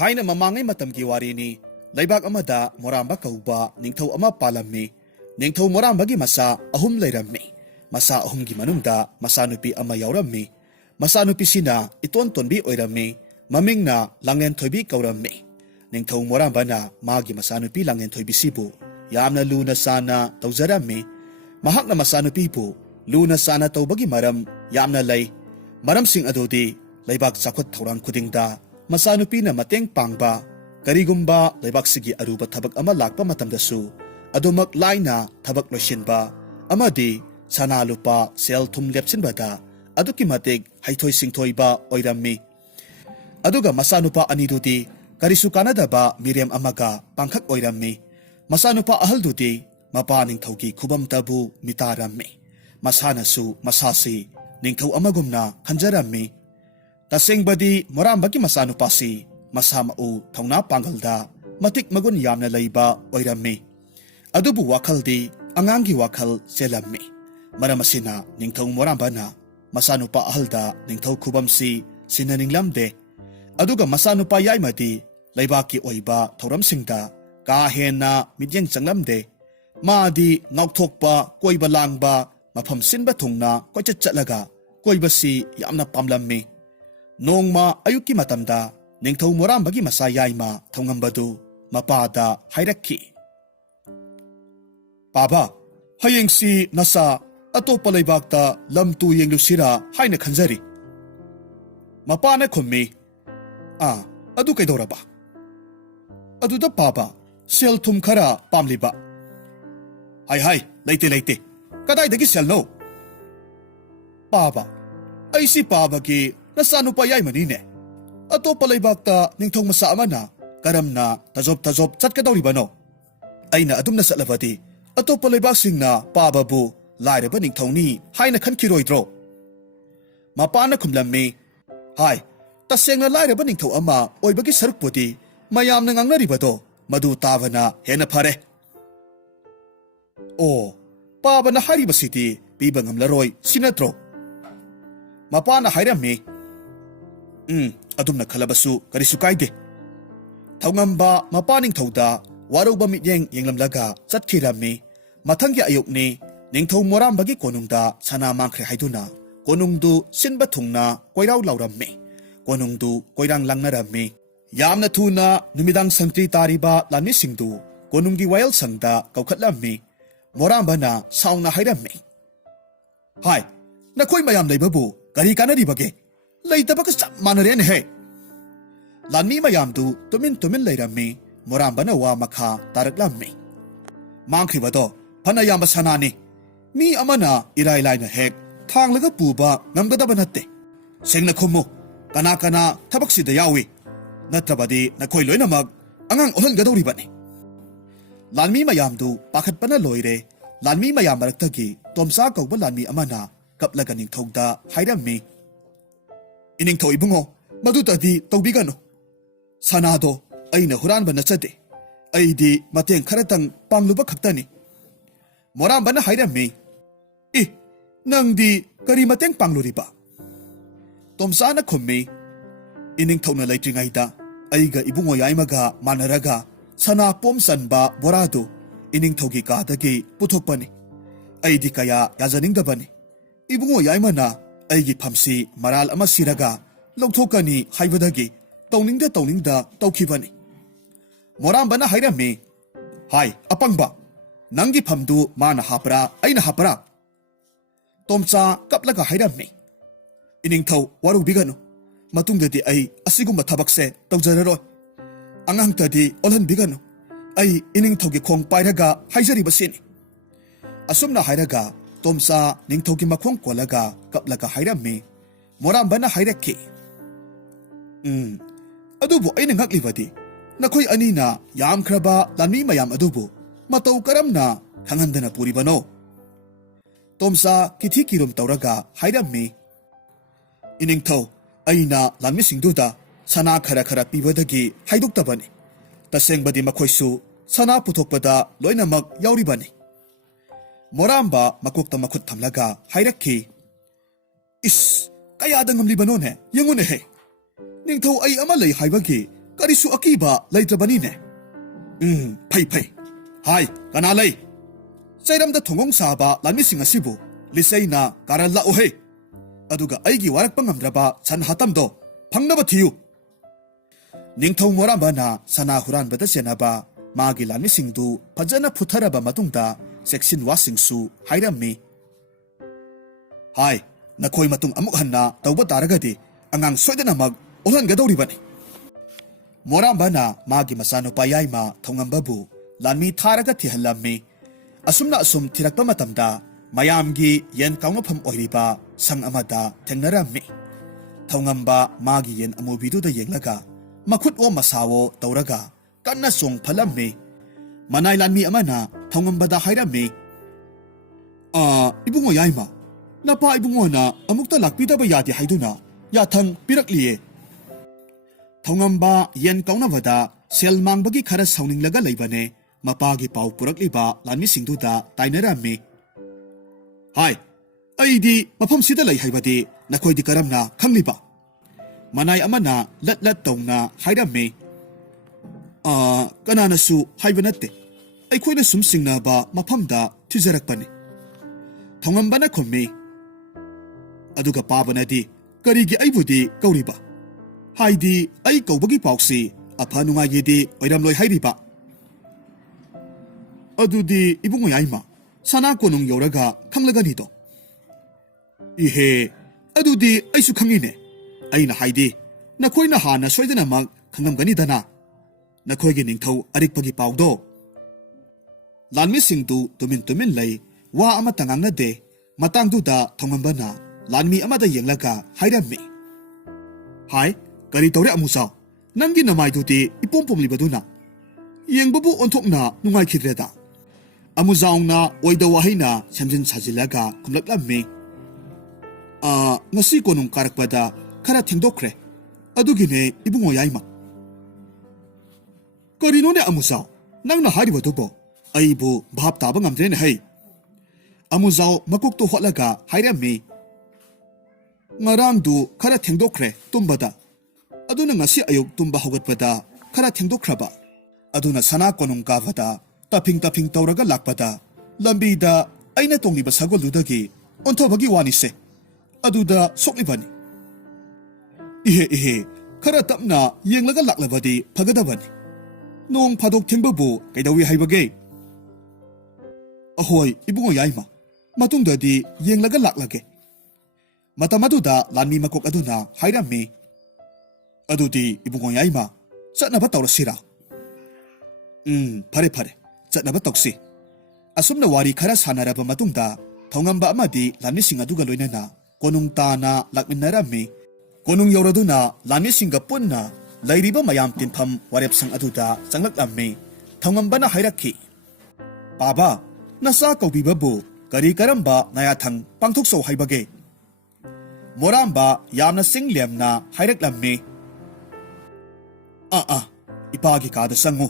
ꯊꯥꯏꯅ ꯃꯃꯥꯡꯉꯩ ꯃꯇꯝꯒꯤ ꯋꯥꯔꯤꯅꯤ ꯂꯩꯕꯥꯛ ꯑꯃꯗ ꯃꯣꯔꯥꯝꯕ ꯀꯧꯕ ꯅꯤꯡꯊꯧ ꯑꯃ ꯄꯥꯜꯂꯝꯃꯤ ꯅꯤꯡꯊꯧ ꯃꯣꯔꯥꯝꯕꯒꯤ ꯃꯆꯥ ꯑꯍꯨꯝ ꯂꯩꯔꯝꯃꯤ ꯃꯆꯥ ꯑꯍꯨꯝꯒꯤ ꯃꯅꯨꯡꯗ ꯃꯆꯥꯅꯨꯄꯤ ꯑꯃ ꯌꯥꯎꯔꯝꯃꯤ ꯃꯆꯥꯅꯨꯄꯤꯁꯤꯅ ꯏꯇꯣꯟ ꯇꯣꯟꯕꯤ ꯑꯣꯏꯔꯝꯃꯤ ꯃꯃꯤꯡꯅ ꯂꯥꯡꯂꯦꯟꯊꯣꯏꯕꯤ ꯀꯧꯔꯝꯃꯤ ꯅꯤꯡꯊꯧ ꯃꯣꯔꯥꯝꯕꯅ ꯃꯥꯒꯤ ꯃꯆꯥꯅꯨꯄꯤ ꯂꯥꯡꯂꯦꯟꯊꯣꯏꯕꯤꯁꯤꯕꯨ ꯌꯥꯝꯅ ꯂꯨꯅ ꯆꯥꯟꯅ ꯇꯧꯖꯔꯝꯃꯤ ꯃꯍꯥꯛꯅ ꯃꯆꯥꯅꯨꯄꯤꯕꯨ ꯂꯨꯅ ꯆꯥꯟꯅ ꯇꯧꯕꯒꯤ ꯃꯔꯝ ꯌꯥꯝꯅ ꯂꯩ ꯃꯔꯝꯁꯤꯡ ꯑꯗꯨꯗꯤ ꯂꯩꯕꯥꯛ ꯆꯥꯎꯈꯠ ꯊꯧꯔꯥꯡ ꯈꯨꯗꯤꯡꯗ ꯃꯆꯥꯅꯨꯄꯤꯅ ꯃꯇꯦꯡ ꯄꯥꯡꯕ ꯀꯔꯤꯒꯨꯝꯕ ꯂꯩꯕꯥꯛꯁꯤꯒꯤ ꯑꯔꯨꯕ ꯊꯕꯛ ꯑꯃ ꯂꯥꯛꯄ ꯃꯇꯝꯗꯁꯨ ꯑꯗꯨꯃꯛ ꯂꯥꯏꯅ ꯊꯕꯛ ꯂꯣꯏꯁꯤꯟꯕ ꯑꯃꯗꯤ ꯁꯅꯥ ꯂꯨꯄꯥ ꯁꯦꯜ ꯊꯨꯝ ꯂꯦꯞꯁꯤꯟꯕꯗ ꯑꯗꯨꯛꯀꯤ ꯃꯇꯤꯛ ꯍꯩꯊꯣꯏ ꯁꯤꯡꯊꯣꯏꯕ ꯑꯣꯏꯔꯝꯃꯤ ꯑꯗꯨꯒ ꯃꯆꯥꯅꯨꯄꯥ ꯑꯅꯤꯗꯨꯗꯤ ꯀꯔꯤꯁꯨ ꯀꯥꯟꯅꯗꯕ ꯃꯤꯔꯦꯝ ꯑꯃꯒ ꯄꯥꯡꯈꯛ ꯑꯣꯏꯔꯝꯃꯤ ꯃꯆꯥꯅꯨꯄꯥ ꯑꯍꯜꯗꯨꯗꯤ ꯃꯄꯥ ꯅꯤꯡꯊꯧꯒꯤ ꯈꯨꯕꯝꯇꯕꯨ ꯃꯤꯇꯥꯔꯝꯃꯤ ꯃꯁꯥꯅꯁꯨ ꯃꯁꯥꯁꯤ ꯅꯤꯡꯊꯧ ꯑꯃꯒꯨꯝꯅ ꯈꯟꯖꯔꯝꯃꯤ ꯇꯁꯦꯡꯕꯗꯤ ꯃꯣꯔꯥꯝꯕꯒꯤ ꯃꯆꯥꯅꯨꯄꯥꯁꯤ ꯃꯁꯥ ꯃꯎ ꯊꯧꯅꯥ ꯄꯥꯡꯒꯜꯗ ꯃꯇꯤꯛ ꯃꯒꯨꯟ ꯌꯥꯝꯅ ꯂꯩꯕ ꯑꯣꯏꯔꯝꯃꯤ ꯑꯗꯨꯕꯨ ꯋꯥꯈꯜꯗꯤ ꯑꯉꯥꯡꯒꯤ ꯋꯥꯈꯜ ꯆꯦꯜꯂꯝꯃꯤ ꯃꯔꯝ ꯑꯁꯤꯅ ꯅꯤꯡꯊꯧ ꯃꯣꯔꯥꯝꯕꯅ ꯃꯆꯥꯅꯨꯄꯥ ꯑꯍꯜꯗ ꯅꯤꯡꯊꯧ ꯈꯨꯕꯝꯁꯤ ꯁꯤꯟꯅꯅꯤꯡꯂꯝꯗꯦ ꯑꯗꯨꯒ ꯃꯆꯥꯅꯨꯄꯥ ꯌꯥꯏꯃꯗꯤ ꯂꯩꯕꯥꯛꯀꯤ ꯑꯣꯏꯕ ꯊꯧꯔꯝꯁꯤꯡꯗ ꯀꯥ ꯍꯦꯟꯅ ꯃꯤꯠꯌꯦꯡ ꯆꯪꯂꯝꯗꯦ ꯃꯥꯗꯤ ꯉꯥꯎꯊꯣꯛꯄ ꯀꯣꯏꯕ ꯂꯥꯡꯕ ꯃꯐꯝ ꯁꯤꯟꯕ ꯊꯨꯡꯅ ꯀꯣꯏꯆꯠ ꯆꯠꯂꯒ ꯀꯣꯏꯕꯁꯤ ꯌꯥꯝꯅ ꯄꯥꯝꯂꯝꯃꯤ ꯅꯣꯡꯃ ꯑꯌꯨꯛꯀꯤ ꯃꯇꯝꯗ ꯅꯤꯡꯊꯧ ꯃꯣꯔꯥꯝꯕꯒꯤ ꯃꯆꯥ ꯌꯥꯏꯃ ꯊꯧꯉꯝꯕꯗꯨ ꯃꯄꯥꯗ ꯍꯥꯏꯔꯛꯈꯤ ꯄꯥꯕ ꯍꯌꯦꯡꯁꯤ ꯅꯆꯥ ꯑꯇꯣꯞꯄ ꯂꯩꯕꯥꯛꯇ ꯂꯝ ꯇꯨ ꯌꯦꯡꯂꯨꯁꯤꯔꯥ ꯍꯥꯏꯅ ꯈꯟꯖꯔꯤ ꯃꯄꯥꯅ ꯈꯨꯝꯃꯤ ꯑꯗꯨ ꯀꯩꯗꯧꯔꯕ ꯑꯗꯨꯗ ꯄꯥꯕ ꯁꯦꯜ ꯊꯨꯝ ꯈꯔ ꯄꯥꯝꯂꯤꯕ ꯍꯥꯏ ꯂꯩꯇꯦ ꯂꯩꯇꯦ ꯀꯗꯥꯏꯗꯒꯤ ꯁꯦꯜꯅꯣ ꯄꯥꯕ ꯑꯩꯁꯤ ꯄꯥꯕꯒꯤ ꯅꯆꯥꯅꯨꯄꯥ ꯌꯥꯏꯃꯅꯤꯅꯦ ꯑꯇꯣꯞꯄ ꯂꯩꯕꯥꯛꯇ ꯅꯤꯡꯊꯧ ꯃꯆꯥ ꯑꯃꯅ ꯀꯔꯝꯅ ꯇꯖꯣꯞ ꯆꯠꯀꯗꯧꯔꯤꯕꯅꯣ ꯑꯩꯅ ꯑꯗꯨꯝꯅ ꯆꯠꯂꯕꯗꯤ ꯑꯇꯣꯞꯄ ꯂꯩꯕꯥꯛꯁꯤꯡꯅ ꯄꯥꯕꯕꯨ ꯂꯥꯏꯔꯕ ꯅꯤꯡꯊꯧꯅꯤ ꯍꯥꯏꯅ ꯈꯟꯈꯤꯔꯣꯏꯗ꯭ꯔꯣ ꯃꯄꯥꯅ ꯈꯨꯝꯂꯝꯃꯤ ꯇꯁꯦꯡꯅ ꯂꯥꯏꯔꯕ ꯅꯤꯡꯊꯧ ꯑꯃ ꯑꯣꯏꯕꯒꯤ ꯁꯔꯨꯛꯄꯨꯗꯤ ꯃꯌꯥꯝꯅ ꯉꯥꯡꯅꯔꯤꯕꯗꯣ ꯃꯗꯨ ꯇꯥꯕꯅ ꯍꯦꯟꯅ ꯐꯔꯦ ꯑꯣ ꯄꯥꯕꯅ ꯍꯥꯏꯔꯤꯕꯁꯤꯗꯤ ꯄꯤꯕ ꯉꯝꯂꯔꯣꯏ ꯁꯤ ꯅꯠꯇ꯭ꯔꯣ ꯃꯄꯥꯅ ꯍꯥꯏꯔꯝꯃꯤ ꯑꯗꯨꯝꯅ ꯈꯜꯂꯕꯁꯨ ꯀꯔꯤꯁꯨ ꯀꯥꯏꯗꯦ ꯊꯧꯉꯝꯕ ꯃꯄꯥ ꯅꯤꯡꯊꯧꯗ ꯋꯥꯔꯧꯕ ꯃꯤꯠꯌꯦꯡ ꯌꯦꯡꯂꯝꯂꯒ ꯆꯠꯈꯤꯔꯝꯃꯤ ꯃꯊꯪꯒꯤ ꯑꯌꯨꯛꯅꯤ ꯅꯤꯡꯊꯧ ꯃꯣꯔꯥꯝꯕꯒꯤ ꯀꯣꯅꯨꯡꯗ ꯁꯅꯥ ꯃꯥꯡꯈ꯭ꯔꯦ ꯍꯥꯏꯗꯨꯅ ꯀꯣꯅꯨꯡꯗꯨ ꯁꯤꯟꯕ ꯊꯨꯡꯅ ꯀꯣꯏꯔꯥꯎ ꯂꯥꯎꯔꯝꯃꯤ ꯀꯣꯅꯨꯡꯗꯨ ꯀꯣꯏꯔꯥꯡ ꯂꯥꯡꯅꯔꯝꯃꯤ ꯌꯥꯝꯅ ꯊꯨꯅ ꯅꯨꯃꯤꯗꯥꯡ ꯁꯪꯇ꯭ꯔꯤ ꯇꯥꯔꯤꯕ ꯂꯥꯟꯃꯤꯁꯤꯡꯗꯨ ꯀꯣꯅꯨꯡꯒꯤ ꯋꯥꯌꯦꯜꯁꯪꯗ ꯀꯧꯈꯠꯂꯝꯃꯤ ꯃꯣꯔꯥꯝꯕꯅ ꯁꯥꯎꯅ ꯍꯥꯏꯔꯝꯃꯤ ꯅꯈꯣꯏ ꯃꯌꯥꯝ ꯂꯩꯕꯕꯨ ꯀꯔꯤ ꯀꯥꯟꯅꯔꯤꯕꯒꯦ ꯂꯩꯇꯕꯒ ꯆꯞ ꯃꯥꯟꯅꯔꯦꯅꯦꯍꯦ ꯂꯥꯟꯃꯤ ꯃꯌꯥꯝꯗꯨ ꯇꯨꯃꯤꯟ ꯂꯩꯔꯝꯃꯤ ꯃꯣꯔꯥꯝꯕꯅ ꯋꯥ ꯃꯈꯥ ꯇꯥꯔꯛꯂꯝꯃꯤ ꯃꯥꯡꯈ꯭ꯔꯤꯕꯗꯣ ꯐꯅ ꯌꯥꯝꯕ ꯁꯅꯥꯅꯤ ꯃꯤ ꯑꯃꯅ ꯏꯔꯥꯏ ꯂꯥꯏꯅ ꯍꯦꯛ ꯊꯥꯡꯂꯒ ꯄꯨꯕ ꯉꯝꯒꯗꯕ ꯅꯠꯇꯦ ꯁꯦꯡꯅ ꯈꯨꯝꯃꯨ ꯀꯅꯥ ꯊꯕꯛꯁꯤꯗ ꯌꯥꯎꯏ ꯅꯠꯇ꯭ꯔꯕꯗꯤ ꯅꯈꯣꯏ ꯂꯣꯏꯅꯃꯛ ꯑꯉꯥꯡ ꯑꯣꯜꯍꯟꯒꯗꯧꯔꯤꯕꯅꯤ ꯂꯥꯟꯃꯤ ꯃꯌꯥꯝꯗꯨ ꯄꯥꯈꯠꯄꯅ ꯂꯣꯏꯔꯦ ꯂꯥꯟꯃꯤ ꯃꯌꯥꯝ ꯃꯔꯛꯇꯒꯤ ꯇꯣꯝꯆꯥ ꯀꯧꯕ ꯂꯥꯟꯃꯤ ꯑꯃꯅ ꯀꯞꯂꯒ ꯅꯤꯡꯊꯧꯗ ꯍꯥꯏꯔꯝꯃꯤ ꯏꯅꯤꯡꯊꯧ ꯏꯕꯨꯡꯉꯣ ꯃꯗꯨꯇꯗꯤ ꯇꯧꯕꯤꯒꯅꯨ ꯁꯅꯥꯗꯣ ꯑꯩꯅ ꯍꯨꯔꯥꯟꯕ ꯅꯠꯆꯗꯦ ꯑꯩꯗꯤ ꯃꯇꯦꯡ ꯈꯔꯇꯪ ꯄꯥꯡꯂꯨꯕ ꯈꯛꯇꯅꯤ ꯃꯣꯔꯥꯝꯕꯅ ꯍꯥꯏꯔꯝꯃꯤ ꯅꯪꯗꯤ ꯀꯔꯤ ꯃꯇꯦꯡ ꯄꯥꯡꯂꯨꯔꯤꯕ ꯇꯣꯝꯆꯥꯅ ꯈꯨꯝꯃꯤ ꯏꯅꯤꯡꯊꯧꯅ ꯂꯩꯇ꯭ꯔꯤꯉꯩꯗ ꯑꯩꯒ ꯏꯕꯨꯡꯉꯣ ꯌꯥꯏꯃꯒ ꯃꯥꯟꯅꯔꯒ ꯁꯅꯥ ꯄꯣꯝ ꯆꯟꯕ ꯕꯣꯔꯥꯗꯨ ꯏꯅꯤꯡꯊꯧꯒꯤ ꯀꯥꯗꯒꯤ ꯄꯨꯊꯣꯛꯄꯅꯤ ꯑꯩꯗꯤ ꯀꯌꯥ ꯌꯥꯖꯅꯤꯡꯗꯕꯅꯤ ꯏꯕꯨꯡꯉꯣ ꯌꯥꯏꯃꯅ ꯑꯩꯒꯤ ꯐꯝꯁꯤ ꯃꯔꯥꯜ ꯑꯃ ꯁꯤꯔꯒ ꯂꯧꯊꯣꯛꯀꯅꯤ ꯍꯥꯏꯕꯗꯒꯤ ꯇꯧꯅꯤꯡꯗ ꯇꯧꯈꯤꯕꯅꯤ ꯃꯣꯔꯥꯝꯕꯅ ꯍꯥꯏꯔꯝꯃꯤ ꯑꯄꯪꯕ ꯅꯪꯒꯤ ꯐꯝꯗꯨ ꯃꯥꯅ ꯍꯥꯞꯄꯔꯥ ꯑꯩꯅ ꯍꯥꯞꯄꯔꯥ ꯇꯣꯝꯆꯥ ꯀꯞꯂꯒ ꯍꯥꯏꯔꯝꯃꯤ ꯏꯅꯤꯡꯊꯧ ꯋꯥꯔꯧꯕꯤꯒꯅꯨ ꯃꯇꯨꯡꯗꯗꯤ ꯑꯩ ꯑꯁꯤꯒꯨꯝꯕ ꯊꯕꯛꯁꯦ ꯇꯧꯖꯔꯔꯣꯏ ꯑꯉꯥꯡꯇꯗꯤ ꯑꯣꯜꯍꯟꯕꯤꯒꯅꯨ ꯑꯩ ꯏꯅꯤꯡꯊꯧꯒꯤ ꯈꯣꯡ ꯄꯥꯏꯔꯒ ꯍꯥꯏꯖꯔꯤꯕꯁꯤꯅꯤ ꯑꯁꯨꯝꯅ ꯍꯥꯏꯔꯒ ꯇꯣꯝꯆꯥ ꯅꯤꯡꯊꯧꯒꯤ ꯃꯈꯣꯡ ꯀꯣꯜꯂꯒ ꯀꯞꯂꯒ ꯍꯥꯏꯔꯝꯃꯤ ꯃꯣꯔꯥꯝꯕꯅ ꯍꯥꯏꯔꯛꯈꯤ ꯑꯗꯨꯕꯨ ꯑꯩꯅ ꯉꯛꯂꯤꯕꯗꯤ ꯅꯈꯣꯏ ꯑꯅꯤꯅ ꯌꯥꯝꯈ꯭ꯔꯕ ꯂꯥꯟꯃꯤ ꯃꯌꯥꯝ ꯑꯗꯨꯕꯨ ꯃꯇꯧ ꯀꯔꯝꯅ ꯈꯪꯍꯟꯗꯅ ꯄꯨꯔꯤꯕꯅꯣ ꯇꯣꯝꯆꯥ ꯀꯤꯊꯤ ꯀꯤꯔꯨꯝ ꯇꯧꯔꯒ ꯍꯥꯏꯔꯝꯃꯤ ꯏꯅꯤꯡꯊꯧ ꯑꯩꯅ ꯂꯥꯟꯃꯤꯁꯤꯡꯗꯨꯗ ꯁꯅꯥ ꯈꯔ ꯄꯤꯕꯗꯒꯤ ꯍꯥꯏꯗꯣꯛꯇꯕꯅꯤ ꯇꯁꯦꯡꯕꯗꯤ ꯃꯈꯣꯏꯁꯨ ꯁꯅꯥ ꯄꯨꯊꯣꯛꯄꯗ ꯂꯣꯏꯅꯃꯛ ꯌꯥꯎꯔꯤꯕꯅꯤ ꯃꯣꯔꯥꯝꯕ ꯃꯀꯣꯛꯇ ꯃꯈꯨꯠ ꯊꯝꯂꯒ ꯍꯥꯏꯔꯛꯈꯤ ꯀꯌꯥꯗ ꯉꯝꯂꯤꯕꯅꯣꯅꯦ ꯌꯦꯡꯉꯨꯅꯦꯍꯦ ꯅꯤꯡꯊꯧ ꯑꯩ ꯑꯃ ꯂꯩ ꯍꯥꯏꯕꯒꯤ ꯀꯔꯤꯁꯨ ꯑꯀꯤꯕ ꯂꯩꯇ꯭ꯔꯕꯅꯤꯅꯦ꯫ ꯐꯩ ꯐꯩ꯫ ꯍꯥꯏ ꯀꯅꯥ ꯂꯩ? ꯆꯩꯔꯝꯗ ꯊꯣꯡꯒꯣꯡ ꯁꯥꯕ ꯂꯥꯟꯃꯤꯁꯤꯡ ꯑꯁꯤꯕꯨ ꯂꯤꯆꯩꯅ ꯀꯥꯔꯜꯂꯛꯎꯍꯦ꯫ ꯑꯗꯨꯒ ꯑꯩꯒꯤ ꯋꯥꯔꯛꯄ ꯉꯝꯗ꯭ꯔꯕ ꯁꯟ ꯍꯥꯇꯝꯗꯣ ꯐꯪꯅꯕ ꯊꯤꯌꯨ꯫ ꯅꯤꯡꯊꯧ ꯃꯣꯔꯥꯝꯕꯅ ꯁꯅꯥ ꯍꯨꯔꯥꯟꯕꯗ ꯆꯦꯟꯅꯕ ꯃꯥꯒꯤ ꯂꯥꯟꯃꯤꯁꯤꯡꯗꯨ ꯐꯖꯅ ꯐꯨꯊꯔꯕ ꯃꯇꯨꯡꯗ ꯆꯦꯛꯁꯤꯟ ꯋꯥꯁꯤꯡꯁꯨ ꯍꯥꯏꯔꯝꯃꯤ꯫ ꯍꯥꯏ, ꯅꯈꯣꯏ ꯃꯇꯨꯡ ꯑꯃꯨꯛ ꯍꯟꯅ ꯇꯧꯕ ꯇꯥꯔꯒꯗꯤ ꯑꯉꯥꯡ ꯁꯣꯏꯗꯅꯃꯛ ꯑꯣꯜꯍꯟꯒꯗꯧꯔꯤꯕꯅꯤ꯫ ꯃꯣꯔꯥꯝꯕꯅ ꯃꯥꯒꯤ ꯃꯆꯥꯅꯨꯄꯥ ꯌꯥꯏꯃ ꯊꯧꯉꯝꯕꯕꯨ ꯂꯥꯟꯃꯤ ꯊꯥꯔꯒ ꯊꯤꯍꯜꯂꯝꯃꯤ꯫ ꯑꯁꯨꯝꯅ ꯑꯁꯨꯝ ꯊꯤꯔꯛꯄ ꯃꯇꯝꯗ ꯃꯌꯥꯝꯒꯤ ꯌꯦꯟ ꯀꯥꯎꯅꯐꯝ ꯑꯣꯏꯔꯤꯕ ꯁꯪ ꯑꯃꯗ ꯊꯦꯡꯅꯔꯝꯃꯤ꯫ ꯊꯧꯉꯝꯕ ꯃꯥꯒꯤ ꯌꯦꯟ ꯑꯃꯨꯕꯤꯗꯨꯗ ꯌꯦꯡꯂꯒ ꯃꯈꯨꯠꯋꯣ ꯃꯁꯥꯋꯣ ꯇꯧꯔꯒ ꯀꯟꯅ ꯆꯣꯡꯐꯜꯂꯝꯃꯤ꯫ ꯃꯅꯥꯏ ꯂꯥꯟꯃꯤ ꯑꯃꯅ ꯊꯧꯉꯝꯕꯗ ꯍꯥꯏꯔꯝꯃꯤ, ꯏꯕꯨꯡꯉꯣ ꯌꯥꯏꯃ, ꯅꯄꯥ ꯏꯕꯨꯡꯉꯣꯅ ꯑꯃꯨꯛꯇ ꯂꯥꯛꯄꯤꯗꯕ ꯌꯥꯗꯦ ꯍꯥꯏꯗꯨꯅ ꯌꯥꯊꯪ ꯄꯤꯔꯛꯂꯤꯌꯦ꯫ ꯊꯧꯉꯝꯕ ꯌꯦꯟ ꯀꯥꯎꯅꯕꯗ ꯁꯦꯜ ꯃꯥꯡꯕꯒꯤ ꯈꯔ ꯁꯥꯎꯅꯤꯡꯂꯒ ꯂꯩꯕꯅꯦ ꯃꯄꯥꯒꯤ ꯄꯥꯎ ꯄꯨꯔꯛꯂꯤꯕ ꯂꯥꯟꯃꯤꯁꯤꯡꯗꯨꯗ ꯇꯥꯏꯅꯔꯝꯃꯤ꯫ ꯍꯥꯏ, ꯑꯩꯗꯤ ꯃꯐꯝꯁꯤꯗ ꯂꯩ ꯍꯥꯏꯕꯗꯤ ꯅꯈꯣꯏꯗꯤ ꯀꯔꯝꯅ ꯈꯪꯂꯤꯕ? ꯃꯅꯥꯏ ꯑꯃꯅ ꯂꯠ ꯂꯠ ꯇꯧꯅ ꯍꯥꯏꯔꯝꯃꯤ꯫ ꯀꯅꯥꯅꯁꯨ ꯍꯥꯏꯕ ꯅꯠꯇꯦ, ꯑꯩꯈꯣꯏꯅ ꯁꯨꯝ ꯆꯤꯡꯅꯕ ꯃꯐꯝꯗ ꯊꯤꯖꯔꯛꯄꯅꯤ꯫ ꯊꯧꯉꯝꯕꯅ ꯈꯨꯝꯃꯤ꯫ ꯑꯗꯨꯒ ꯄꯥꯕꯅꯗꯤ ꯀꯔꯤꯒꯤ ꯑꯩꯕꯨꯗꯤ ꯀꯧꯔꯤꯕ? ꯍꯥꯏꯗꯤ ꯑꯩ ꯀꯧꯕꯒꯤ ꯄꯥꯎꯁꯤ ꯑꯐ ꯅꯨꯡꯉꯥꯏꯒꯤꯗꯤ ꯑꯣꯏꯔꯝꯂꯣꯏ ꯍꯥꯏꯔꯤꯕ꯫ ꯑꯗꯨꯗꯤ ꯏꯕꯨꯡꯉꯣ ꯌꯥꯏꯃ, ꯁꯅꯥ ꯀꯣꯅꯨꯡ ꯌꯧꯔꯒ ꯈꯪꯂꯒꯅꯤꯗꯣ꯫ ꯏꯍꯦ, ꯑꯗꯨꯗꯤ ꯑꯩꯁꯨ ꯈꯪꯉꯤꯅꯦ꯫ ꯑꯩꯅ ꯍꯥꯏꯗꯤ ꯅꯈꯣꯏꯅ ꯍꯥꯟꯅ ꯁꯣꯏꯗꯅꯃꯛ ꯈꯪꯉꯝꯒꯅꯤꯗꯅ ꯅꯈꯣꯏꯒꯤ ꯅꯤꯡꯊꯧ ꯑꯔꯤꯛꯄꯒꯤ ꯄꯥꯎꯗꯣ꯫ ꯂꯥꯟꯃꯤꯁꯤꯡꯗꯨ ꯇꯨꯃꯤꯟ ꯇꯨꯃꯤꯟ ꯂꯩ, ꯋꯥ ꯑꯃꯠꯇ ꯉꯥꯡꯅꯗꯦ꯫ ꯃꯇꯥꯡꯗꯨꯗ ꯊꯧꯉꯝꯕꯅ ꯂꯥꯟꯃꯤ ꯑꯃꯗ ꯌꯦꯡꯂꯒ ꯍꯥꯏꯔꯝꯃꯤ꯫ ꯍꯥꯏ, ꯀꯔꯤ ꯇꯧꯔꯦ ꯑꯃꯨꯆꯥꯎ? ꯅꯪꯒꯤ ꯅꯃꯥꯏꯗꯨꯗꯤ ꯏꯄꯣꯝ ꯄꯣꯝꯂꯤꯕꯗꯨꯅ ꯌꯦꯡꯕꯕꯨ ꯑꯣꯟꯊꯣꯛꯅ ꯅꯨꯡꯉꯥꯏꯈꯤꯗ꯭ꯔꯦꯗ꯫ ꯑꯃꯨꯖꯥꯎꯅ ꯑꯣꯏꯗ ꯋꯥꯍꯩꯅ ꯁꯦꯝꯖꯤꯟ ꯁꯥꯖꯤꯜꯂꯒ ꯈꯨꯝꯂꯛꯂꯝꯃꯤ꯫ ꯉꯁꯤ ꯀꯣꯅꯨꯡ ꯀꯥꯔꯛꯄꯗ ꯈꯔ ꯊꯦꯡꯗꯣꯛꯈ꯭ꯔꯦ, ꯑꯗꯨꯒꯤꯅꯦ ꯏꯕꯨꯡꯉꯣ ꯌꯥꯏꯃ꯫ ꯀꯔꯤꯅꯣꯅꯦ ꯑꯃꯨꯖꯥꯎ, ꯅꯪꯅ ꯍꯥꯏꯔꯤꯕꯗꯨꯕꯣ ꯑꯩꯕꯨ ꯚꯥꯞ ꯇꯥꯕ ꯉꯝꯗ꯭ꯔꯦꯅꯦ ꯍꯩ꯫ ꯑꯃꯨꯖꯥꯎ ꯃꯀꯣꯛꯇꯨ ꯍꯣꯠꯂꯒ ꯍꯥꯏꯔꯝꯃꯤ꯫ ꯉꯔꯥꯡꯗꯨ ꯈꯔ ꯊꯦꯡꯗꯣꯛꯈ꯭ꯔꯦ ꯇꯨꯝꯕꯗ, ꯑꯗꯨꯅ ꯉꯁꯤ ꯑꯌꯨꯛ ꯇꯨꯝꯕ ꯍꯧꯒꯠꯄꯗ ꯈꯔ ꯊꯦꯡꯗꯣꯛꯈ꯭ꯔꯕ꯫ ꯑꯗꯨꯅ ꯁꯅꯥ ꯀꯣꯅꯨꯡ ꯀꯥꯕꯗ ꯇꯐꯤꯡ ꯇꯐꯤꯡ ꯇꯧꯔꯒ ꯂꯥꯛꯄꯗ ꯂꯝꯕꯤꯗ ꯑꯩꯅ ꯇꯣꯡꯂꯤꯕ ꯁꯒꯣꯜꯗꯨꯗꯒꯤ ꯑꯣꯟꯊꯣꯛꯕꯒꯤ ꯋꯥꯅꯤꯁꯦ, ꯑꯗꯨꯗ ꯁꯣꯛꯂꯤꯕꯅꯤ꯫ ꯏꯍꯦ ꯏꯍꯦ, ꯈꯔ ꯇꯞꯅ ꯌꯦꯡꯂꯒ ꯂꯥꯛꯂꯕꯗꯤ ꯐꯒꯗꯕꯅꯤ꯫ ꯅꯣꯡ ꯐꯥꯗꯣꯛ ꯊꯦꯡꯕꯕꯨ ꯀꯩꯗꯧꯏ ꯍꯥꯏꯕꯒꯦ? ꯑꯍꯣꯏ ꯏꯕꯨꯡꯉꯣ ꯌꯥꯏꯃ, ꯃꯇꯨꯡꯗꯗꯤ ꯌꯦꯡꯂꯒ ꯂꯥꯛꯂꯒꯦ꯫ ꯃꯇꯝ ꯑꯗꯨꯗ ꯂꯥꯟꯃꯤ ꯃꯀꯣꯛ ꯑꯗꯨꯅ ꯍꯥꯏꯔꯝꯃꯤ꯫ ꯑꯗꯨꯗꯤ ꯏꯕꯨꯡꯉꯣ ꯌꯥꯏꯃ, ꯆꯠꯅꯕ ꯇꯧꯔꯁꯤꯔꯥ? ꯐꯔꯦ ꯐꯔꯦ, ꯆꯠꯅꯕ ꯇꯧꯁꯤ꯫ ꯑꯁꯨꯝꯅ ꯋꯥꯔꯤ ꯈꯔ ꯁꯥꯟꯅꯔꯕ ꯃꯇꯨꯡꯗ ꯊꯧꯉꯝꯕ ꯑꯃꯗꯤ ꯂꯥꯟꯃꯤꯁꯤꯡ ꯑꯗꯨꯒ ꯂꯣꯏꯅꯅ ꯀꯣꯅꯨꯡ ꯇꯥꯅ ꯂꯥꯛꯃꯤꯟꯅꯔꯝꯃꯤ꯫ ꯀꯣꯅꯨꯡ ꯌꯧꯔꯗꯨꯅ ꯂꯥꯟꯃꯤꯁꯤꯡꯒ ꯄꯨꯟꯅ ꯂꯩꯔꯤꯕ ꯃꯌꯥꯝ ꯇꯤꯟꯐꯝ ꯋꯥꯔꯦꯞꯁꯪ ꯑꯗꯨꯗ ꯆꯪꯂꯛꯂꯝꯃꯤ꯫ ꯊꯧꯉꯝꯕꯅ ꯍꯥꯏꯔꯛꯈꯤ꯫ ꯄꯥꯕ, ꯅꯆꯥ ꯀꯧꯕꯤꯕꯕꯨ ꯀꯔꯤ ꯀꯔꯝꯕ ꯅꯌꯥꯊꯪ ꯄꯥꯡꯊꯣꯛꯆꯧ ꯍꯥꯏꯕꯒꯦ? ꯃꯣꯔꯥꯝꯕ ꯌꯥꯝꯅ ꯆꯤꯡꯂꯦꯝꯅ ꯍꯥꯏꯔꯛꯂꯝꯃꯤ꯫ ꯏꯄꯥꯒꯤ ꯀꯥꯗ ꯆꯪꯉꯨ꯫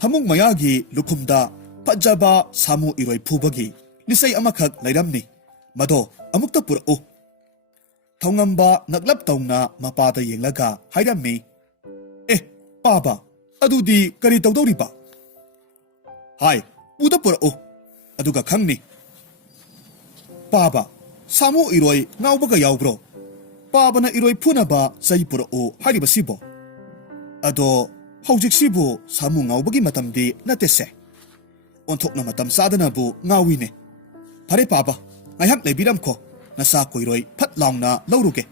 ꯐꯃꯨꯡ ꯃꯌꯥꯒꯤ ꯂꯨꯈꯨꯝꯗ ꯐꯖꯕ ꯁꯥꯃꯨ ꯏꯔꯣꯏ ꯐꯨꯕꯒꯤ ꯂꯤꯆꯩ ꯑꯃꯈꯛ ꯂꯩꯔꯝꯅꯤ, ꯃꯗꯣ ꯑꯃꯨꯛꯇ ꯄꯨꯔꯛꯎ꯫ ꯊꯧꯉꯝꯕ ꯅꯛꯂꯞ ꯇꯧꯅ ꯃꯄꯥꯗ ꯌꯦꯡꯂꯒ ꯍꯥꯏꯔꯝꯃꯤ꯫ ꯄꯥꯕ, ꯑꯗꯨꯗꯤ ꯀꯔꯤ ꯇꯧꯗꯧꯔꯤꯕ? ꯍꯥꯏ, ꯄꯨꯗ ꯄꯨꯔꯛꯎ, ꯑꯗꯨꯒ ꯈꯪꯅꯤ꯫ ꯄꯥꯕ, ꯁꯥꯃꯨ ꯏꯔꯣꯏ ꯉꯥꯎꯕꯒ ꯌꯥꯎꯕ꯭ꯔꯣ? ꯄꯥꯕꯅ ꯏꯔꯣꯏ ꯐꯨꯅꯕ ꯆꯩ ꯄꯨꯔꯛꯎ ꯍꯥꯏꯔꯤꯕꯁꯤꯕꯣ? ꯑꯗꯣ ꯍꯧꯖꯤꯛꯁꯤꯕꯨ ꯁꯥꯃꯨ ꯉꯥꯎꯕꯒꯤ ꯃꯇꯝꯗꯤ ꯅꯠꯇꯦꯁꯦ, ꯑꯣꯟꯊꯣꯛꯅ ꯃꯇꯝ ꯆꯥꯗꯅꯕꯨ ꯉꯥꯎꯏꯅꯦ꯫ ꯐꯔꯦ ꯄꯥꯕ, ꯉꯥꯏꯍꯥꯛ ꯂꯩꯕꯤꯔꯝꯈꯣ, ꯅꯆꯥ ꯀꯨꯏꯔꯣꯏ ꯐꯠ ꯂꯥꯎꯅ ꯂꯧꯔꯨꯒꯦ꯫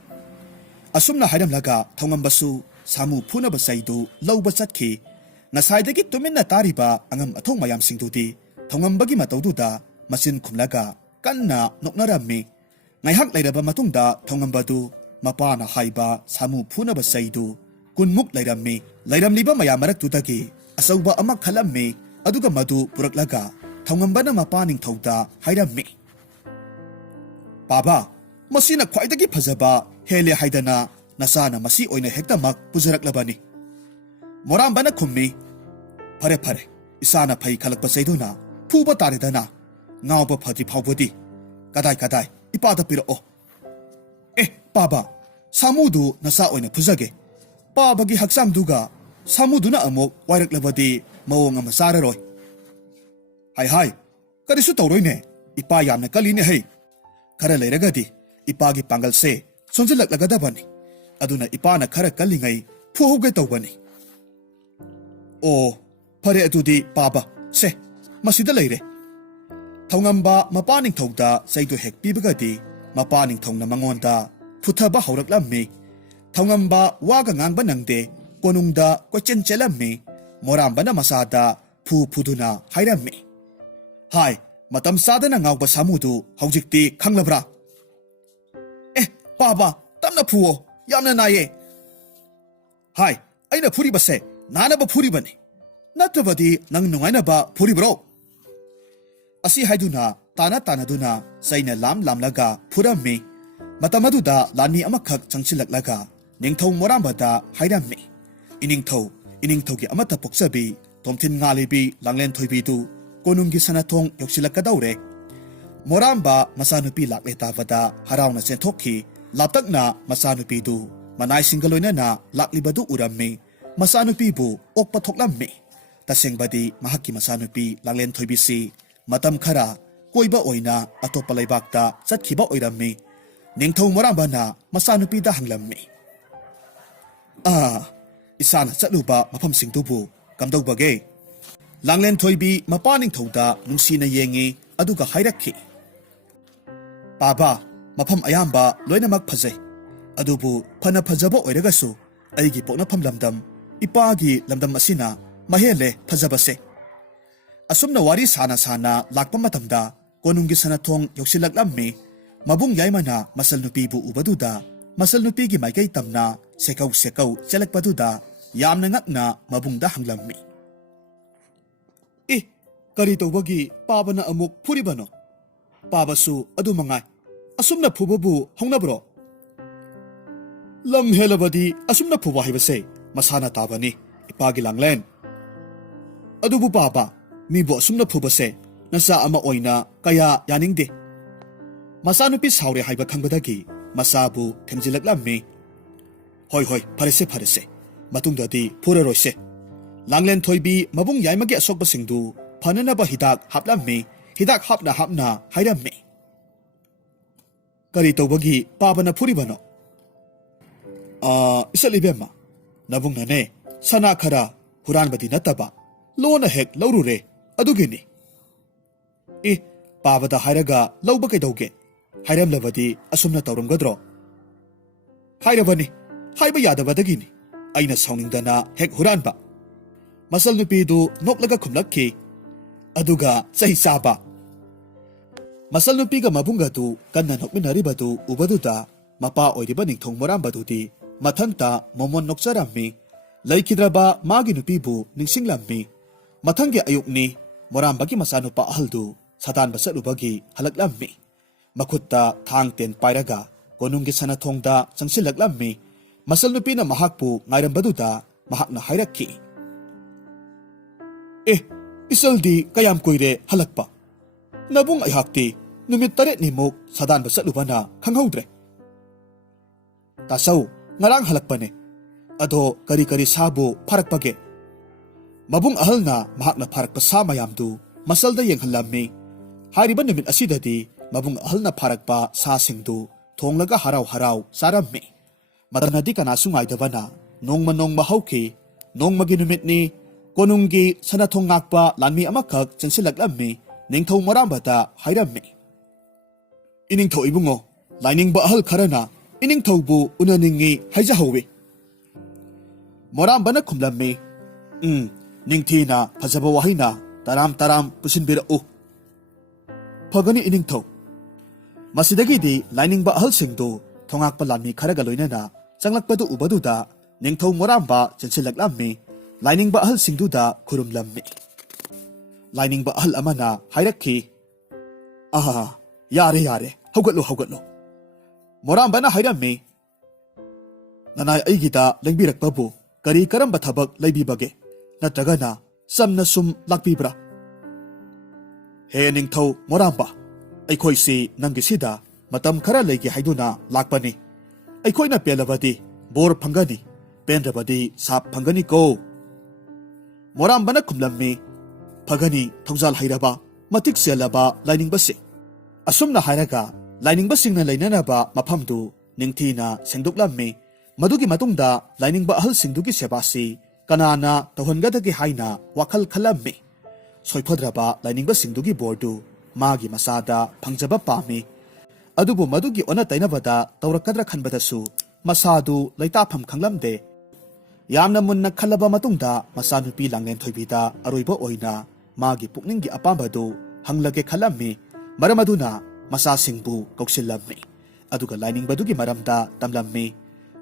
ꯑꯁꯨꯝꯅ ꯍꯥꯏꯔꯝꯂꯒ ꯊꯧꯉꯝꯕꯁꯨ ꯁꯥꯃꯨ ꯐꯨꯅꯕ ꯆꯩꯗꯨ ꯂꯧꯕ ꯆꯠꯈꯤ꯫ ꯉꯁꯥꯏꯗꯒꯤ ꯇꯨꯃꯤꯟꯅ ꯇꯥꯔꯤꯕ ꯑꯉꯝ ꯑꯊꯧ ꯃꯌꯥꯝꯁꯤꯡꯗꯨꯗꯤ ꯊꯧꯉꯝꯕꯒꯤ ꯃꯇꯧꯗꯨꯗ ꯃꯆꯤꯟ ꯈꯨꯝꯂꯒ ꯀꯟꯅ ꯅꯣꯛꯅꯔꯝꯃꯤ꯫ ꯉꯥꯏꯍꯥꯛ ꯂꯩꯔꯕ ꯃꯇꯨꯡꯗ ꯊꯧꯉꯝꯕꯗꯨ ꯃꯄꯥꯅ ꯍꯥꯏꯕ ꯁꯥꯃꯨ ꯐꯨꯅꯕ ꯆꯩꯗꯨ 10ꯃꯨꯛ ꯂꯩꯔꯝꯃꯤ꯫ ꯂꯩꯔꯝꯂꯤꯕ ꯃꯌꯥꯝ ꯃꯔꯛꯇꯨꯗꯒꯤ ꯑꯆꯧꯕ ꯑꯃ ꯈꯜꯂꯝꯃꯤ, ꯑꯗꯨꯒ ꯃꯗꯨ ꯄꯨꯔꯛꯂꯒ ꯊꯧꯉꯝꯕꯅ ꯃꯄꯥ ꯅꯤꯡꯊꯧꯗ ꯍꯥꯏꯔꯝꯃꯤ꯫ ꯄꯥꯕ, ꯃꯁꯤꯅ ꯈ꯭ꯋꯥꯏꯗꯒꯤ ꯐꯖꯕ ꯍꯦꯜꯂꯦ ꯍꯥꯏꯗꯅ ꯅꯆꯥꯅ ꯃꯁꯤ ꯑꯣꯏꯅ ꯍꯦꯛꯇꯃꯛ ꯄꯨꯖꯔꯛꯂꯕꯅꯤ꯫ ꯃꯣꯔꯥꯝꯕꯅ ꯈꯨꯝꯃꯤ꯫ ꯐꯔꯦ ꯐꯔꯦ, ꯏꯆꯥꯅ ꯐꯩ ꯈꯜꯂꯛꯄ ꯆꯩꯗꯨꯅ ꯐꯨꯕ ꯇꯥꯔꯦꯗꯅ, ꯉꯥꯎꯕ ꯐꯗ꯭ꯔꯤ ꯐꯥꯎꯕꯗꯤ꯫ ꯀꯗꯥꯏ ꯏꯄꯥꯗ ꯄꯤꯔꯛꯑꯣ꯫ ꯄꯥꯕ, ꯁꯥꯃꯨꯗꯨ ꯅꯆꯥ ꯑꯣꯏꯅ ꯐꯨꯖꯒꯦ꯫ ꯄꯥꯕꯒꯤ ꯍꯛꯆꯥꯡꯗꯨꯒ ꯁꯥꯃꯨꯗꯨꯅ ꯑꯃꯨꯛ ꯋꯥꯏꯔꯛꯂꯕꯗꯤ ꯃꯑꯣꯡ ꯑꯃ ꯆꯥꯔꯔꯣꯏ꯫ ꯍꯥꯏ ꯀꯔꯤꯁꯨ ꯇꯧꯔꯣꯏꯅꯦ, ꯏꯄꯥ ꯌꯥꯝꯅ ꯀꯜꯂꯤꯅꯦ ꯍꯩ꯫ ꯈꯔ ꯂꯩꯔꯒꯗꯤ ꯏꯄꯥꯒꯤ ꯄꯥꯡꯒꯜꯁꯦ ꯁꯣꯟꯖꯤꯜꯂꯛꯂꯒꯗꯕꯅꯤ, ꯑꯗꯨꯅ ꯏꯄꯥꯅ ꯈꯔ ꯀꯜꯂꯤꯉꯩ ꯐꯨꯍꯧꯒꯦ ꯇꯧꯕꯅꯤ꯫ ꯑꯣ ꯐꯔꯦ ꯑꯗꯨꯗꯤ ꯄꯥꯕ, ꯁꯦ ꯃꯁꯤꯗ ꯂꯩꯔꯦ꯫ ꯊꯧꯉꯝꯕ ꯃꯄꯥ ꯅꯤꯡꯊꯧꯗ ꯆꯩꯗꯨ ꯍꯦꯛ ꯄꯤꯕꯒꯗꯤ ꯃꯄꯥ ꯅꯤꯡꯊꯧꯅ ꯃꯉꯣꯟꯗ ꯐꯨꯊꯕ ꯍꯧꯔꯛꯂꯝꯃꯤ꯫ ꯊꯧꯉꯝꯕ ꯋꯥꯒ ꯉꯥꯡꯕ ꯅꯪꯗꯦ, ꯀꯣꯅꯨꯡꯗ ꯀꯣꯏꯆꯦꯟ ꯆꯦꯜꯂꯝꯃꯤ꯫ ꯃꯣꯔꯥꯝꯕꯅ ꯃꯆꯥꯗ ꯐꯨꯗꯨꯅ ꯍꯥꯏꯔꯝꯃꯤ, ꯍꯥꯏ ꯃꯇꯝ ꯆꯥꯗꯅ ꯉꯥꯎꯕ ꯁꯥꯃꯨꯗꯨ ꯍꯧꯖꯤꯛꯇꯤ ꯈꯪꯂꯕ꯭ꯔꯥ? ꯑꯦ ꯄꯥꯕ, ꯇꯞꯅ ꯐꯨꯋꯣ, ꯌꯥꯝꯅ ꯅꯥꯏꯌꯦ꯫ ꯍꯥꯏ ꯑꯩꯅ ꯐꯨꯔꯤꯕꯁꯦ ꯅꯥꯅꯕ ꯐꯨꯔꯤꯕꯅꯤ, ꯅꯠꯇ꯭ꯔꯕꯗꯤ ꯅꯪ ꯅꯨꯡꯉꯥꯏꯅꯕ ꯐꯨꯔꯤꯕ꯭ꯔꯣ? ꯑꯁꯤ ꯍꯥꯏꯗꯨꯅ ꯇꯥꯟꯅꯗꯨꯅ ꯆꯩꯅ ꯂꯥꯝꯂꯒ ꯐꯨꯔꯝꯃꯤ꯫ ꯃꯇꯝ ꯑꯗꯨꯗ ꯂꯥꯟꯃꯤ ꯑꯃꯈꯛ ꯆꯪꯁꯤꯜꯂꯛꯂꯒ ꯅꯤꯡꯊꯧ ꯃꯣꯔꯥꯝꯕꯗ ꯍꯥꯏꯔꯝꯃꯤ, ꯏꯅꯤꯡꯊꯧꯒꯤ ꯑꯃꯠꯇ ꯄꯣꯛꯆꯕꯤ ꯇꯣꯝꯊꯤꯟ ꯉꯥꯂꯩꯕꯤ ꯂꯥꯡꯂꯦꯟ ꯊꯣꯏꯕꯤꯗꯨ ꯀꯣꯅꯨꯡꯒꯤ ꯁꯅꯥꯊꯣꯡ ꯌꯧꯁꯤꯜꯂꯛꯀꯗꯧꯔꯦ꯫ ꯃꯣꯔꯥꯝꯕ ꯃꯆꯥꯅꯨꯄꯤ ꯂꯥꯛꯂꯦ ꯇꯥꯕꯗ ꯍꯔꯥꯎꯅ ꯆꯦꯟꯊꯣꯛꯈꯤ꯫ ꯂꯥꯞꯇꯛꯅ ꯃꯆꯥꯅꯨꯄꯤꯗꯨ ꯃꯅꯥꯏꯁꯤꯡꯒ ꯂꯣꯏꯅꯅ ꯂꯥꯛꯂꯤꯕꯗꯨ ꯎꯔꯝꯃꯤ꯫ ꯃꯆꯥꯅꯨꯄꯤꯕꯨ ꯑꯣꯛꯄ ꯊꯣꯛꯂꯝꯃꯤ꯫ ꯇꯁꯦꯡꯕꯗꯤ ꯃꯍꯥꯛꯀꯤ ꯃꯆꯥꯅꯨꯄꯤ ꯂꯥꯡꯂꯦꯟ ꯊꯣꯏꯕꯤꯁꯤ ꯃꯇꯝ ꯈꯔ ꯀꯣꯏꯕ ꯑꯣꯏꯅ ꯑꯇꯣꯞꯄ ꯂꯩꯕꯥꯛꯇ ꯆꯠꯈꯤꯕ ꯑꯣꯏꯔꯝꯃꯤ꯫ ꯅꯤꯡꯊꯧ ꯃꯣꯔꯥꯝꯕꯅ ꯃꯆꯥꯅꯨꯄꯤꯗ ꯍꯪꯂꯝꯃꯤ, ꯏꯁꯥꯅ ꯆꯠꯂꯨꯕ ꯃꯐꯝꯁꯤꯡꯗꯨꯕꯨ ꯀꯝꯗꯧꯕꯒꯦ? ꯂꯥꯡꯂꯦꯟ ꯊꯣꯏꯕꯤ ꯃꯄꯥ ꯅꯤꯡꯊꯧꯗ ꯅꯨꯡꯁꯤꯅ ꯌꯦꯡꯉꯤ, ꯑꯗꯨꯒ ꯍꯥꯏꯔꯛꯈꯤ, ꯄꯥꯕ, ꯃꯐꯝ ꯑꯌꯥꯝꯕ ꯂꯣꯏꯅꯃꯛ ꯐꯖꯩ, ꯑꯗꯨꯕꯨ ꯐꯅ ꯐꯖꯕ ꯑꯣꯏꯔꯒꯁꯨ ꯑꯩꯒꯤ ꯄꯣꯛꯅꯐꯝ ꯂꯝꯗꯝ ꯏꯄꯥꯒꯤ ꯂꯝꯗꯝ ꯑꯁꯤꯅ ꯃꯍꯦꯜꯂꯦ ꯐꯖꯕꯁꯦ꯫ ꯑꯁꯨꯝꯅ ꯋꯥꯔꯤ ꯁꯥꯅ ꯂꯥꯛꯄ ꯃꯇꯝꯗ ꯀꯣꯅꯨꯡꯒꯤ ꯁꯅꯥꯊꯣꯡ ꯌꯧꯁꯤꯜꯂꯛꯂꯝꯃꯤ꯫ ꯃꯕꯨꯡ ꯌꯥꯏꯃꯅ ꯃꯆꯜ ꯅꯨꯄꯤꯕꯨ ꯎꯕꯗꯨꯗ ꯃꯆꯜ ꯅꯨꯄꯤꯒꯤ ꯃꯥꯏꯀꯩ ꯇꯝꯅ ꯁꯦꯀꯧ ꯆꯦꯜꯂꯛꯄꯗꯨꯗ ꯌꯥꯝꯅ ꯉꯛꯅ ꯃꯕꯨꯡꯗ ꯍꯪꯂꯝꯃꯤ, ꯀꯔꯤ ꯇꯧꯕꯒꯤ ꯄꯥꯕꯅ ꯑꯃꯨꯛ ꯐꯨꯔꯤꯕꯅꯣ? ꯄꯥꯕꯁꯨ ꯑꯗꯨ ꯃꯉꯥꯏ, ꯑꯁꯨꯝꯅ ꯐꯨꯕꯕꯨ ꯍꯧꯅꯕ꯭ꯔꯣ? ꯂꯝ ꯍꯦꯜꯂꯕꯗꯤ ꯑꯁꯨꯝꯅ ꯐꯨꯕ ꯍꯥꯏꯕꯁꯦ ꯃꯁꯥꯅ ꯇꯥꯕꯅꯤ ꯏꯄꯥꯒꯤ ꯂꯥꯡꯂꯦꯟ꯫ ꯑꯗꯨꯕꯨ ꯄꯥꯕ, ꯃꯤꯕꯨ ꯑꯁꯨꯝꯅ ꯐꯨꯕꯁꯦ ꯅꯆꯥ ꯑꯃ ꯑꯣꯏꯅ ꯀꯌꯥ ꯌꯥꯅꯤꯡꯗꯦ꯫ ꯃꯆꯥꯅꯨꯄꯤ ꯁꯥꯎꯔꯦ ꯍꯥꯏꯕ ꯈꯪꯕꯗꯒꯤ ꯃꯆꯥꯕꯨ ꯊꯦꯝꯖꯤꯜꯂꯛꯂꯝꯃꯤ꯫ ꯍꯣꯏ ꯐꯔꯦꯁꯦ, ꯃꯇꯨꯡꯗꯗꯤ ꯐꯨꯔꯔꯣꯏꯁꯦ꯫ ꯂꯥꯡꯂꯦꯟ ꯊꯣꯏꯕꯤ ꯃꯕꯨꯡ ꯌꯥꯏꯃꯒꯤ ꯑꯁꯣꯛꯄꯁꯤꯡꯗꯨ ꯐꯅꯅꯕ ꯍꯤꯗꯥꯛ ꯍꯥꯞꯂꯝꯃꯤ꯫ ꯍꯤꯗꯥꯛ ꯍꯥꯞꯅ ꯍꯥꯏꯔꯝꯃꯤ, ꯀꯔꯤ ꯇꯧꯕꯒꯤ ꯄꯥꯕꯅ ꯐꯨꯔꯤꯕꯅꯣ? ꯏꯆꯠ-ꯏꯕꯦꯝꯃ, ꯅꯕꯨꯡꯅꯅꯦ ꯁꯅꯥ ꯈꯔ ꯍꯨꯔꯥꯟꯕꯗꯤ ꯅꯠꯇꯕ ꯂꯣꯟꯅ ꯍꯦꯛ ꯂꯧꯔꯨꯔꯦ, ꯑꯗꯨꯒꯤꯅꯤ꯫ ꯄꯥꯕꯗ ꯍꯥꯏꯔꯒ ꯂꯧꯕ ꯀꯩꯗꯧꯒꯦ? ꯍꯥꯏꯔꯝꯂꯕꯗꯤ ꯑꯁꯨꯝꯅ ꯇꯧꯔꯝꯒꯗ꯭ꯔꯣ? ꯍꯥꯏꯔꯕꯅꯤ, ꯍꯥꯏꯕ ꯌꯥꯗꯕꯗꯒꯤꯅꯤ ꯑꯩꯅ ꯁꯥꯎꯅꯤꯡꯗꯅ ꯍꯦꯛ ꯍꯨꯔꯥꯟꯕ꯫ ꯃꯆꯜ ꯅꯨꯄꯤꯗꯨ ꯅꯣꯛꯂꯒ ꯈꯨꯝꯂꯛꯈꯤ, ꯑꯗꯨꯒ ꯆꯩ ꯆꯥꯕ꯫ ꯃꯆꯜ ꯅꯨꯄꯤꯒ ꯃꯕꯨꯡꯒꯗꯨ ꯀꯟꯅ ꯅꯣꯛꯃꯤꯟꯅꯔꯤꯕꯗꯨ ꯎꯕꯗꯨꯗ ꯃꯄꯥ ꯑꯣꯏꯔꯤꯕ ꯅꯤꯡꯊꯧ ꯃꯣꯔꯥꯝꯕꯗꯨꯗꯤ ꯃꯊꯟꯇ ꯃꯣꯃꯣꯟ ꯅꯣꯛꯆꯔꯝꯃꯤ꯫ ꯂꯩꯈꯤꯗ꯭ꯔꯕ ꯃꯥꯒꯤ ꯅꯨꯄꯤꯕꯨ ꯅꯤꯡꯁꯤꯡꯂꯝꯃꯤ꯫ ꯃꯊꯪꯒꯤ ꯑꯌꯨꯛꯅꯤ, ꯃꯣꯔꯥꯝꯕꯒꯤ ꯃꯆꯥꯅꯨꯄꯥ ꯑꯍꯜꯗꯨ ꯁꯥꯗꯥꯟꯕ ꯆꯠꯂꯨꯕꯒꯤ ꯍꯜꯂꯛꯂꯝꯃꯤ꯫ ꯃꯈꯨꯠꯇ ꯊꯥꯡ ꯇꯦꯟ ꯄꯥꯏꯔꯒ ꯀꯣꯅꯨꯡꯒꯤ ꯁꯅꯥꯊꯣꯡꯗ ꯆꯪꯁꯤꯜꯂꯛꯂꯝꯃꯤ꯫ ꯃꯆꯜ ꯅꯨꯄꯤꯅ ꯃꯍꯥꯛꯄꯨ ꯉꯥꯏꯔꯝꯕꯗꯨꯗ ꯃꯍꯥꯛꯅ ꯍꯥꯏꯔꯛꯈꯤ, ꯏꯆꯜꯗꯤ ꯀꯌꯥꯝ ꯀꯨꯏꯔꯦ ꯍꯜꯂꯛꯄ? ꯅꯕꯨꯡ ꯑꯩꯍꯥꯛꯇꯤ ꯅꯨꯃꯤꯠ 8ꯅꯤꯃꯨꯛ ꯁꯥꯗꯥꯟꯕ ꯆꯠꯂꯨꯕꯅ ꯈꯪꯍꯧꯗ꯭ꯔꯦ꯫ ꯇꯥꯆꯧ, ꯉꯔꯥꯡ ꯍꯜꯂꯛꯄꯅꯦ, ꯑꯗꯣ ꯀꯔꯤ ꯁꯥꯕꯨ ꯐꯥꯔꯛꯄꯒꯦ? ꯃꯕꯨꯡ ꯑꯍꯜꯅ ꯃꯍꯥꯛꯅ ꯐꯥꯔꯛꯄ ꯁꯥ ꯃꯌꯥꯝꯗꯨ ꯃꯆꯜꯗ ꯌꯦꯡꯍꯜꯂꯝꯃꯤ꯫ ꯍꯥꯏꯔꯤꯕ ꯅꯨꯃꯤꯠ ꯑꯁꯤꯗꯗꯤ ꯃꯕꯨꯡ ꯑꯍꯜꯅ ꯐꯥꯔꯛꯄ ꯁꯥꯁꯤꯡꯗꯨ ꯊꯣꯡꯂꯒ ꯍꯔꯥꯎ ꯆꯥꯔꯝꯃꯤ꯫ ꯃꯇꯝꯅꯗꯤ ꯀꯅꯥꯁꯨ ꯉꯥꯏꯗꯕꯅ ꯅꯣꯡꯃ ꯍꯧꯈꯤ꯫ ꯅꯣꯡꯃꯒꯤ ꯅꯨꯃꯤꯠꯅꯤ, ꯀꯣꯅꯨꯡꯒꯤ ꯁꯅꯥꯊꯣꯡ ꯉꯥꯛꯄ ꯂꯥꯟꯃꯤ ꯑꯃꯈꯛ ꯆꯪꯁꯤꯜꯂꯛꯂꯝꯃꯤ꯫ ꯅꯤꯡꯊꯧ ꯃꯣꯔꯥꯝꯕꯗ ꯍꯥꯏꯔꯝꯃꯤ, ꯏꯅꯤꯡꯊꯧ ꯏꯕꯨꯡꯉꯣ, ꯂꯥꯏꯅꯤꯡꯕ ꯑꯍꯜ ꯈꯔꯅ ꯏꯅꯤꯡꯊꯧꯕꯨ ꯎꯅꯅꯤꯡꯉꯤ ꯍꯥꯏꯖꯍꯧꯋꯤ꯫ ꯃꯣꯔꯥꯝꯕꯅ ꯈꯨꯝꯂꯝꯃꯤ, ꯅꯤꯡꯊꯤꯅ ꯐꯖꯕ ꯋꯥꯍꯩꯅ ꯇꯔꯥꯝ ꯄꯨꯁꯤꯟꯕꯤꯔꯛꯎ꯫ ꯐꯒꯅꯤ ꯏꯅꯤꯡꯊꯧ꯫ ꯃꯁꯤꯗꯒꯤꯗꯤ ꯂꯥꯏꯅꯤꯡꯕ ꯑꯍꯜꯁꯤꯡꯗꯨ ꯊꯣꯉꯥꯛꯄ ꯂꯥꯟꯃꯤ ꯈꯔꯒ ꯂꯣꯏꯅꯅ ꯆꯪꯂꯛꯄꯗꯨ ꯎꯕꯗꯨꯗ ꯅꯤꯡꯊꯧ ꯃꯣꯔꯥꯝꯕ ꯆꯦꯟꯁꯤꯜꯂꯛꯂꯝꯃꯤ꯫ ꯂꯥꯏꯅꯤꯡꯕ ꯑꯍꯜꯁꯤꯡꯗꯨꯗ ꯈꯨꯔꯨꯝꯂꯝꯃꯤ꯫ ꯂꯥꯏꯅꯤꯡꯕ ꯑꯍꯜ ꯑꯃꯅ ꯍꯥꯏꯔꯛꯈꯤ, ꯌꯥꯔꯦ, ꯍꯧꯒꯠꯂꯣ꯫ ꯃꯣꯔꯥꯝꯕꯅ ꯍꯥꯏꯔꯝꯃꯤ, ꯅꯅꯥꯏ ꯑꯩꯒꯤꯗ ꯂꯦꯡꯕꯤꯔꯛꯄꯕꯨ ꯀꯔꯝꯕ ꯊꯕꯛ ꯂꯩꯕꯤꯕꯒꯦ? ꯅꯠꯇ꯭ꯔꯒꯅ ꯆꯝꯅ ꯁꯨꯝ ꯂꯥꯛꯄꯤꯕ꯭ꯔꯥ? ꯍꯦ ꯅꯤꯡꯊꯧ ꯃꯣꯔꯥꯝꯕ, ꯑꯩꯈꯣꯏꯁꯤ ꯅꯪꯒꯤꯁꯤꯗ ꯃꯇꯝ ꯈꯔ ꯂꯩꯒꯦ ꯍꯥꯏꯗꯨꯅ ꯂꯥꯛꯄꯅꯤ꯫ ꯑꯩꯈꯣꯏꯅ ꯄꯦꯜꯂꯕꯗꯤ ꯕꯣꯔ ꯐꯪꯒꯅꯤ, ꯄꯦꯟꯗ꯭ꯔꯕꯗꯤ ꯁꯥꯞ ꯐꯪꯒꯅꯤꯀꯣ꯫ ꯃꯣꯔꯥꯝꯕꯅ ꯈꯨꯝꯂꯝꯃꯤ, ꯐꯒꯅꯤ ꯊꯧꯖꯥꯜ ꯍꯩꯔꯕ ꯃꯇꯤꯛ ꯆꯦꯜꯂꯕ ꯂꯥꯏꯅꯤꯡꯕꯁꯤꯡ꯫ ꯑꯁꯨꯝꯅ ꯍꯥꯏꯔꯒ ꯂꯥꯏꯅꯤꯡꯕꯁꯤꯡꯅ ꯂꯩꯅꯅꯕ ꯃꯐꯝꯗꯨ ꯅꯤꯡꯊꯤꯅ ꯁꯦꯡꯗꯣꯛꯂꯝꯃꯤ꯫ ꯃꯗꯨꯒꯤ ꯃꯇꯨꯡꯗ ꯂꯥꯏꯅꯤꯡꯕ ꯑꯍꯜꯁꯤꯡꯗꯨꯒꯤ ꯁꯦꯕꯥꯁꯤ ꯀꯅꯥꯅ ꯇꯧꯍꯟꯒꯗꯒꯦ ꯍꯥꯏꯅ ꯋꯥꯈꯜ ꯈꯜꯂꯝꯃꯤ꯫ ꯁꯣꯏꯐꯗ꯭ꯔꯕ ꯂꯥꯏꯅꯤꯡꯕꯁꯤꯡꯗꯨꯒꯤ ꯕꯣꯔꯗꯨ ꯃꯥꯒꯤ ꯃꯆꯥꯗ ꯐꯪꯖꯕ ꯄꯥꯝꯃꯤ꯫ ꯑꯗꯨꯕꯨ ꯃꯗꯨꯒꯤ ꯑꯣꯟꯅ ꯇꯩꯅꯕꯗ ꯇꯧꯔꯛꯀꯗ꯭ꯔꯥ ꯈꯟꯕꯗꯁꯨ ꯃꯁꯥꯗꯨ ꯂꯩꯇꯥꯐꯝ ꯈꯪꯂꯝꯗꯦ꯫ ꯌꯥꯝꯅ ꯃꯨꯟꯅ ꯈꯜꯂꯕ ꯃꯇꯨꯡꯗ ꯃꯆꯥꯅꯨꯄꯤ ꯂꯥꯡꯂꯦꯟꯊꯣꯏꯕꯤꯗ ꯑꯔꯣꯏꯕ ꯑꯣꯏꯅ ꯃꯥꯒꯤ ꯄꯨꯛꯅꯤꯡꯒꯤ ꯑꯄꯥꯝꯕꯗꯨ ꯍꯪꯂꯒꯦ ꯈꯜꯂꯝꯃꯤ꯫ ꯃꯔꯝ ꯑꯗꯨꯅ ꯃꯆꯥꯁꯤꯡꯕꯨ ꯀꯧꯁꯤꯜꯂꯝꯃꯤ꯫ ꯑꯗꯨꯒ ꯂꯥꯏꯅꯤꯡꯕꯗꯨꯒꯤ ꯃꯔꯝꯗ ꯇꯝꯂꯝꯃꯤ꯫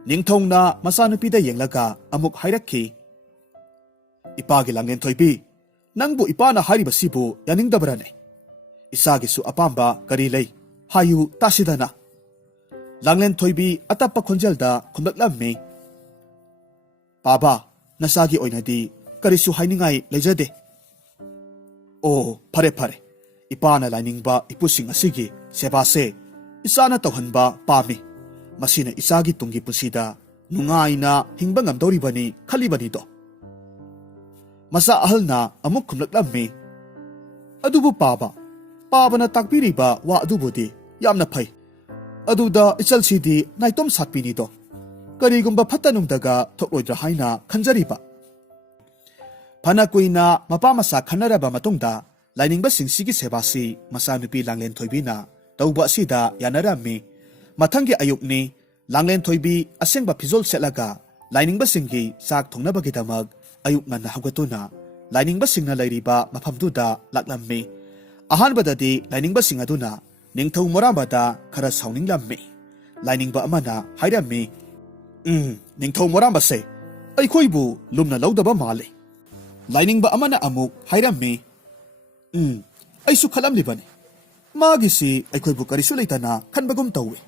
ꯅꯤꯡꯊꯧꯅ ꯃꯆꯥꯅꯨꯄꯤꯗ ꯌꯦꯡꯂꯒ ꯑꯃꯨꯛ ꯍꯥꯏꯔꯛꯈꯤ, ꯏꯄꯥꯒꯤ ꯂꯥꯡꯂꯦꯟꯊꯣꯏꯕꯤ, ꯅꯪꯕꯨ ꯏꯄꯥꯅ ꯍꯥꯏꯔꯤꯕꯁꯤꯕꯨ ꯌꯥꯅꯤꯡꯗꯕ꯭ꯔꯅꯦ? ꯏꯆꯥꯒꯤꯁꯨ ꯑꯄꯥꯝꯕ ꯀꯔꯤ ꯂꯩ? ꯍꯥꯏꯌꯨ ꯇꯥꯁꯤꯗꯅ꯫ ꯂꯥꯡꯂꯦꯟꯊꯣꯏꯕꯤ ꯑꯇꯞꯄ ꯈꯣꯟꯖꯦꯜꯗ ꯈꯨꯝꯂꯛꯂꯝꯃꯤ, ꯄꯥꯕꯥ, ꯅꯆꯥꯒꯤ ꯑꯣꯏꯅꯗꯤ ꯀꯔꯤꯁꯨ ꯍꯥꯏꯅꯤꯡꯉꯥꯏ ꯂꯩꯖꯗꯦ꯫ ꯑꯣ, ꯐꯔꯦ ꯐꯔꯦ, ꯏꯄꯥꯅ ꯂꯥꯏꯅꯤꯡꯕ ꯏꯄꯨꯁꯤꯡ ꯑꯁꯤꯒꯤ ꯁꯦꯕꯥꯁꯦ ꯏꯆꯥꯅ ꯇꯧꯍꯟꯕ ꯄꯥꯝꯃꯤ꯫ ꯃꯁꯤꯅ ꯏꯆꯥꯒꯤ ꯇꯨꯡꯒꯤ ꯄꯨꯟꯁꯤꯗ ꯅꯨꯡꯉꯥꯏꯅ ꯍꯤꯡꯕ ꯉꯝꯗꯧꯔꯤꯕꯅꯤ ꯈꯜꯂꯤꯕꯅꯤꯗꯣ꯫ ꯃꯆꯥ ꯑꯍꯜꯅ ꯑꯃꯨꯛ ꯈꯨꯝꯂꯛꯂꯝꯃꯤ, ꯑꯗꯨꯕꯨ ꯄꯥꯕꯅ ꯇꯥꯛꯄꯤꯔꯤꯕ ꯋꯥ ꯑꯗꯨꯕꯨꯗꯤ ꯌꯥꯝꯅ ꯐꯩ꯫ ꯑꯗꯨꯗ ꯏꯆꯜꯁꯤꯗꯤ ꯅꯥꯏꯇꯣꯝ ꯁꯥꯠꯄꯤꯅꯤꯗꯣ꯫ ꯀꯔꯤꯒꯨꯝꯕ ꯐꯠꯇ ꯅꯨꯡꯗꯒ ꯊꯣꯛꯂꯣꯏꯗ꯭ꯔꯥ ꯍꯥꯏꯅ ꯈꯟꯖꯔꯤꯕ꯫ ꯐꯅ ꯀꯨꯏꯅ ꯃꯄꯥ ꯃꯆꯥ ꯈꯟꯅꯔꯕ ꯃꯇꯨꯡꯗ ꯂꯥꯏꯅꯤꯡꯕꯁꯤꯡꯁꯤꯒꯤ ꯁꯦꯕꯥꯁꯤ ꯃꯆꯥꯅꯨꯄꯤ ꯂꯥꯡꯂꯦꯟꯊꯣꯏꯕꯤꯅ ꯇꯧꯕ ꯑꯁꯤꯗ ꯌꯥꯅꯔꯝꯃꯤ꯫ ꯃꯊꯪꯒꯤ ꯑꯌꯨꯛꯅꯤ꯫ ꯂꯥꯡꯂꯦꯟꯊꯣꯏꯕꯤ ꯑꯁꯦꯡꯕ ꯐꯤꯖꯣꯜ ꯁꯦꯠꯂꯒ ꯂꯥꯏꯅꯤꯡꯕꯁꯤꯡꯒꯤ ꯆꯥꯛ ꯊꯣꯡꯅꯕꯒꯤꯗꯃꯛ ꯑꯌꯨꯛ ꯉꯟꯅ ꯍꯧꯒꯠꯇꯨꯅ ꯂꯥꯏꯅꯤꯡꯕꯁꯤꯡꯅ ꯂꯩꯔꯤꯕ ꯃꯐꯝꯗꯨꯗ ꯂꯥꯛꯂꯝꯃꯤ꯫ ꯑꯍꯥꯟꯕꯗꯗꯤ ꯂꯥꯏꯅꯤꯡꯕꯁꯤꯡ ꯑꯗꯨꯅ ꯅꯤꯡꯊꯧ ꯃꯣꯔꯥꯝꯕꯗ ꯈꯔ ꯁꯥꯎꯅꯤꯡꯂꯝꯃꯤ꯫ ꯂꯥꯏꯅꯤꯡꯕ ꯑꯃꯅ ꯍꯥꯏꯔꯝꯃꯤ, ꯅꯤꯡꯊꯧ ꯃꯣꯔꯥꯝꯕꯁꯦ ꯑꯩꯈꯣꯏꯕꯨ ꯂꯨꯝꯅ ꯂꯧꯗꯕ ꯃꯥꯜꯂꯤ꯫ ꯂꯥꯏꯅꯤꯡꯕ ꯑꯃꯅ ꯑꯃꯨꯛ ꯍꯥꯏꯔꯝꯃꯤ, ꯑꯩꯁꯨ ꯈꯜꯂꯝꯂꯤꯕꯅꯤ꯫ ꯃꯥꯒꯤꯁꯤ ꯑꯩꯈꯣꯏꯕꯨ ꯀꯔꯤꯁꯨ ꯂꯩꯇꯅ ꯈꯟꯕꯒꯨꯝ ꯇꯧꯏ꯫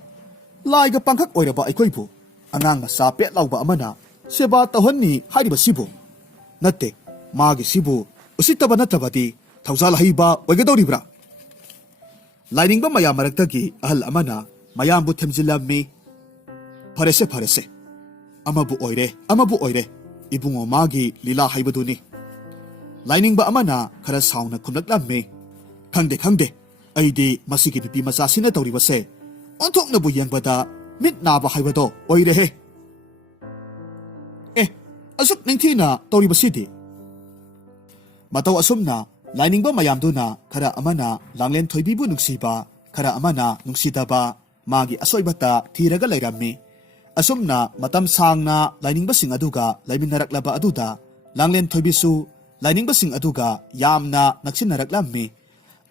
ꯂꯥꯏꯒ ꯄꯥꯡꯈꯛ ꯑꯣꯏꯔꯕ ꯑꯩꯈꯣꯏꯕꯨ ꯑꯉꯥꯡ ꯃꯆꯥ ꯄꯦꯠ ꯂꯥꯎꯕ ꯑꯃꯅ ꯁꯦꯕꯥ ꯇꯧꯍꯟꯅꯤ ꯍꯥꯏꯔꯤꯕꯁꯤꯕꯨ? ꯅꯠꯇꯦ, ꯃꯥꯒꯤꯁꯤꯕꯨ ꯎꯁꯤꯠꯇꯕ ꯅꯠꯇ꯭ꯔꯕꯗꯤ ꯊꯧꯖꯥꯜ ꯍꯩꯕ ꯑꯣꯏꯒꯗꯧꯔꯤꯕ꯭ꯔꯥ? ꯂꯥꯏꯅꯤꯡꯕ ꯃꯌꯥꯝ ꯃꯔꯛꯇꯒꯤ ꯑꯍꯜ ꯑꯃꯅ ꯃꯌꯥꯝꯕꯨ ꯊꯦꯝꯖꯤꯜꯂꯝꯃꯤ, ꯐꯔꯦꯁꯦ, ꯑꯃꯕꯨ ꯑꯣꯏꯔꯦ, ꯏꯕꯨꯡꯉꯣ ꯃꯥꯒꯤ ꯂꯤꯂꯥ ꯍꯩꯕꯗꯨꯅꯤ꯫ ꯂꯥꯏꯅꯤꯡꯕ ꯑꯃꯅ ꯈꯔ ꯁꯥꯎꯅ ꯈꯨꯝꯂꯛꯂꯝꯃꯤ, ꯈꯪꯗꯦ, ꯑꯩꯗꯤ ꯃꯁꯤꯒꯤ ꯅꯨꯄꯤ ꯃꯆꯥꯁꯤꯅ ꯇꯧꯔꯤꯕꯁꯦ ꯑꯣꯟꯊꯣꯛꯅꯕꯨ ꯌꯦꯡꯕꯗ ꯃꯤꯠ ꯅꯥꯕ ꯍꯥꯏꯕꯗꯣ ꯑꯣꯏꯔꯦꯍꯦ꯫ ꯑꯁꯨꯛ ꯅꯤꯡꯊꯤꯅ ꯇꯧꯔꯤꯕꯁꯤꯗꯤ? ꯃꯇꯧ ꯑꯁꯨꯝꯅ ꯂꯥꯏꯅꯤꯡꯕ ꯃꯌꯥꯝꯗꯨꯅ ꯈꯔ ꯑꯃꯅ ꯂꯥꯡꯂꯦꯟꯊꯣꯏꯕꯤꯕꯨ ꯅꯨꯡꯁꯤꯕ, ꯈꯔ ꯑꯃꯅ ꯅꯨꯡꯁꯤꯗꯕ, ꯃꯥꯒꯤ ꯑꯁꯣꯏꯕꯇ ꯊꯤꯔꯒ ꯂꯩꯔꯝꯃꯤ꯫ ꯑꯁꯨꯝꯅ ꯃꯇꯝ ꯁꯥꯡꯅ ꯂꯥꯏꯅꯤꯡꯕꯁꯤꯡ ꯑꯗꯨꯒ ꯂꯩꯃꯤꯟꯅꯔꯛꯂꯕ ꯑꯗꯨꯗ ꯂꯥꯡꯂꯦꯟꯊꯣꯏꯕꯤꯁꯨ ꯂꯥꯏꯅꯤꯡꯕꯁꯤꯡ ꯑꯗꯨꯒ ꯌꯥꯝꯅ ꯅꯛꯁꯤꯟꯅꯔꯛꯂꯝꯃꯤ꯫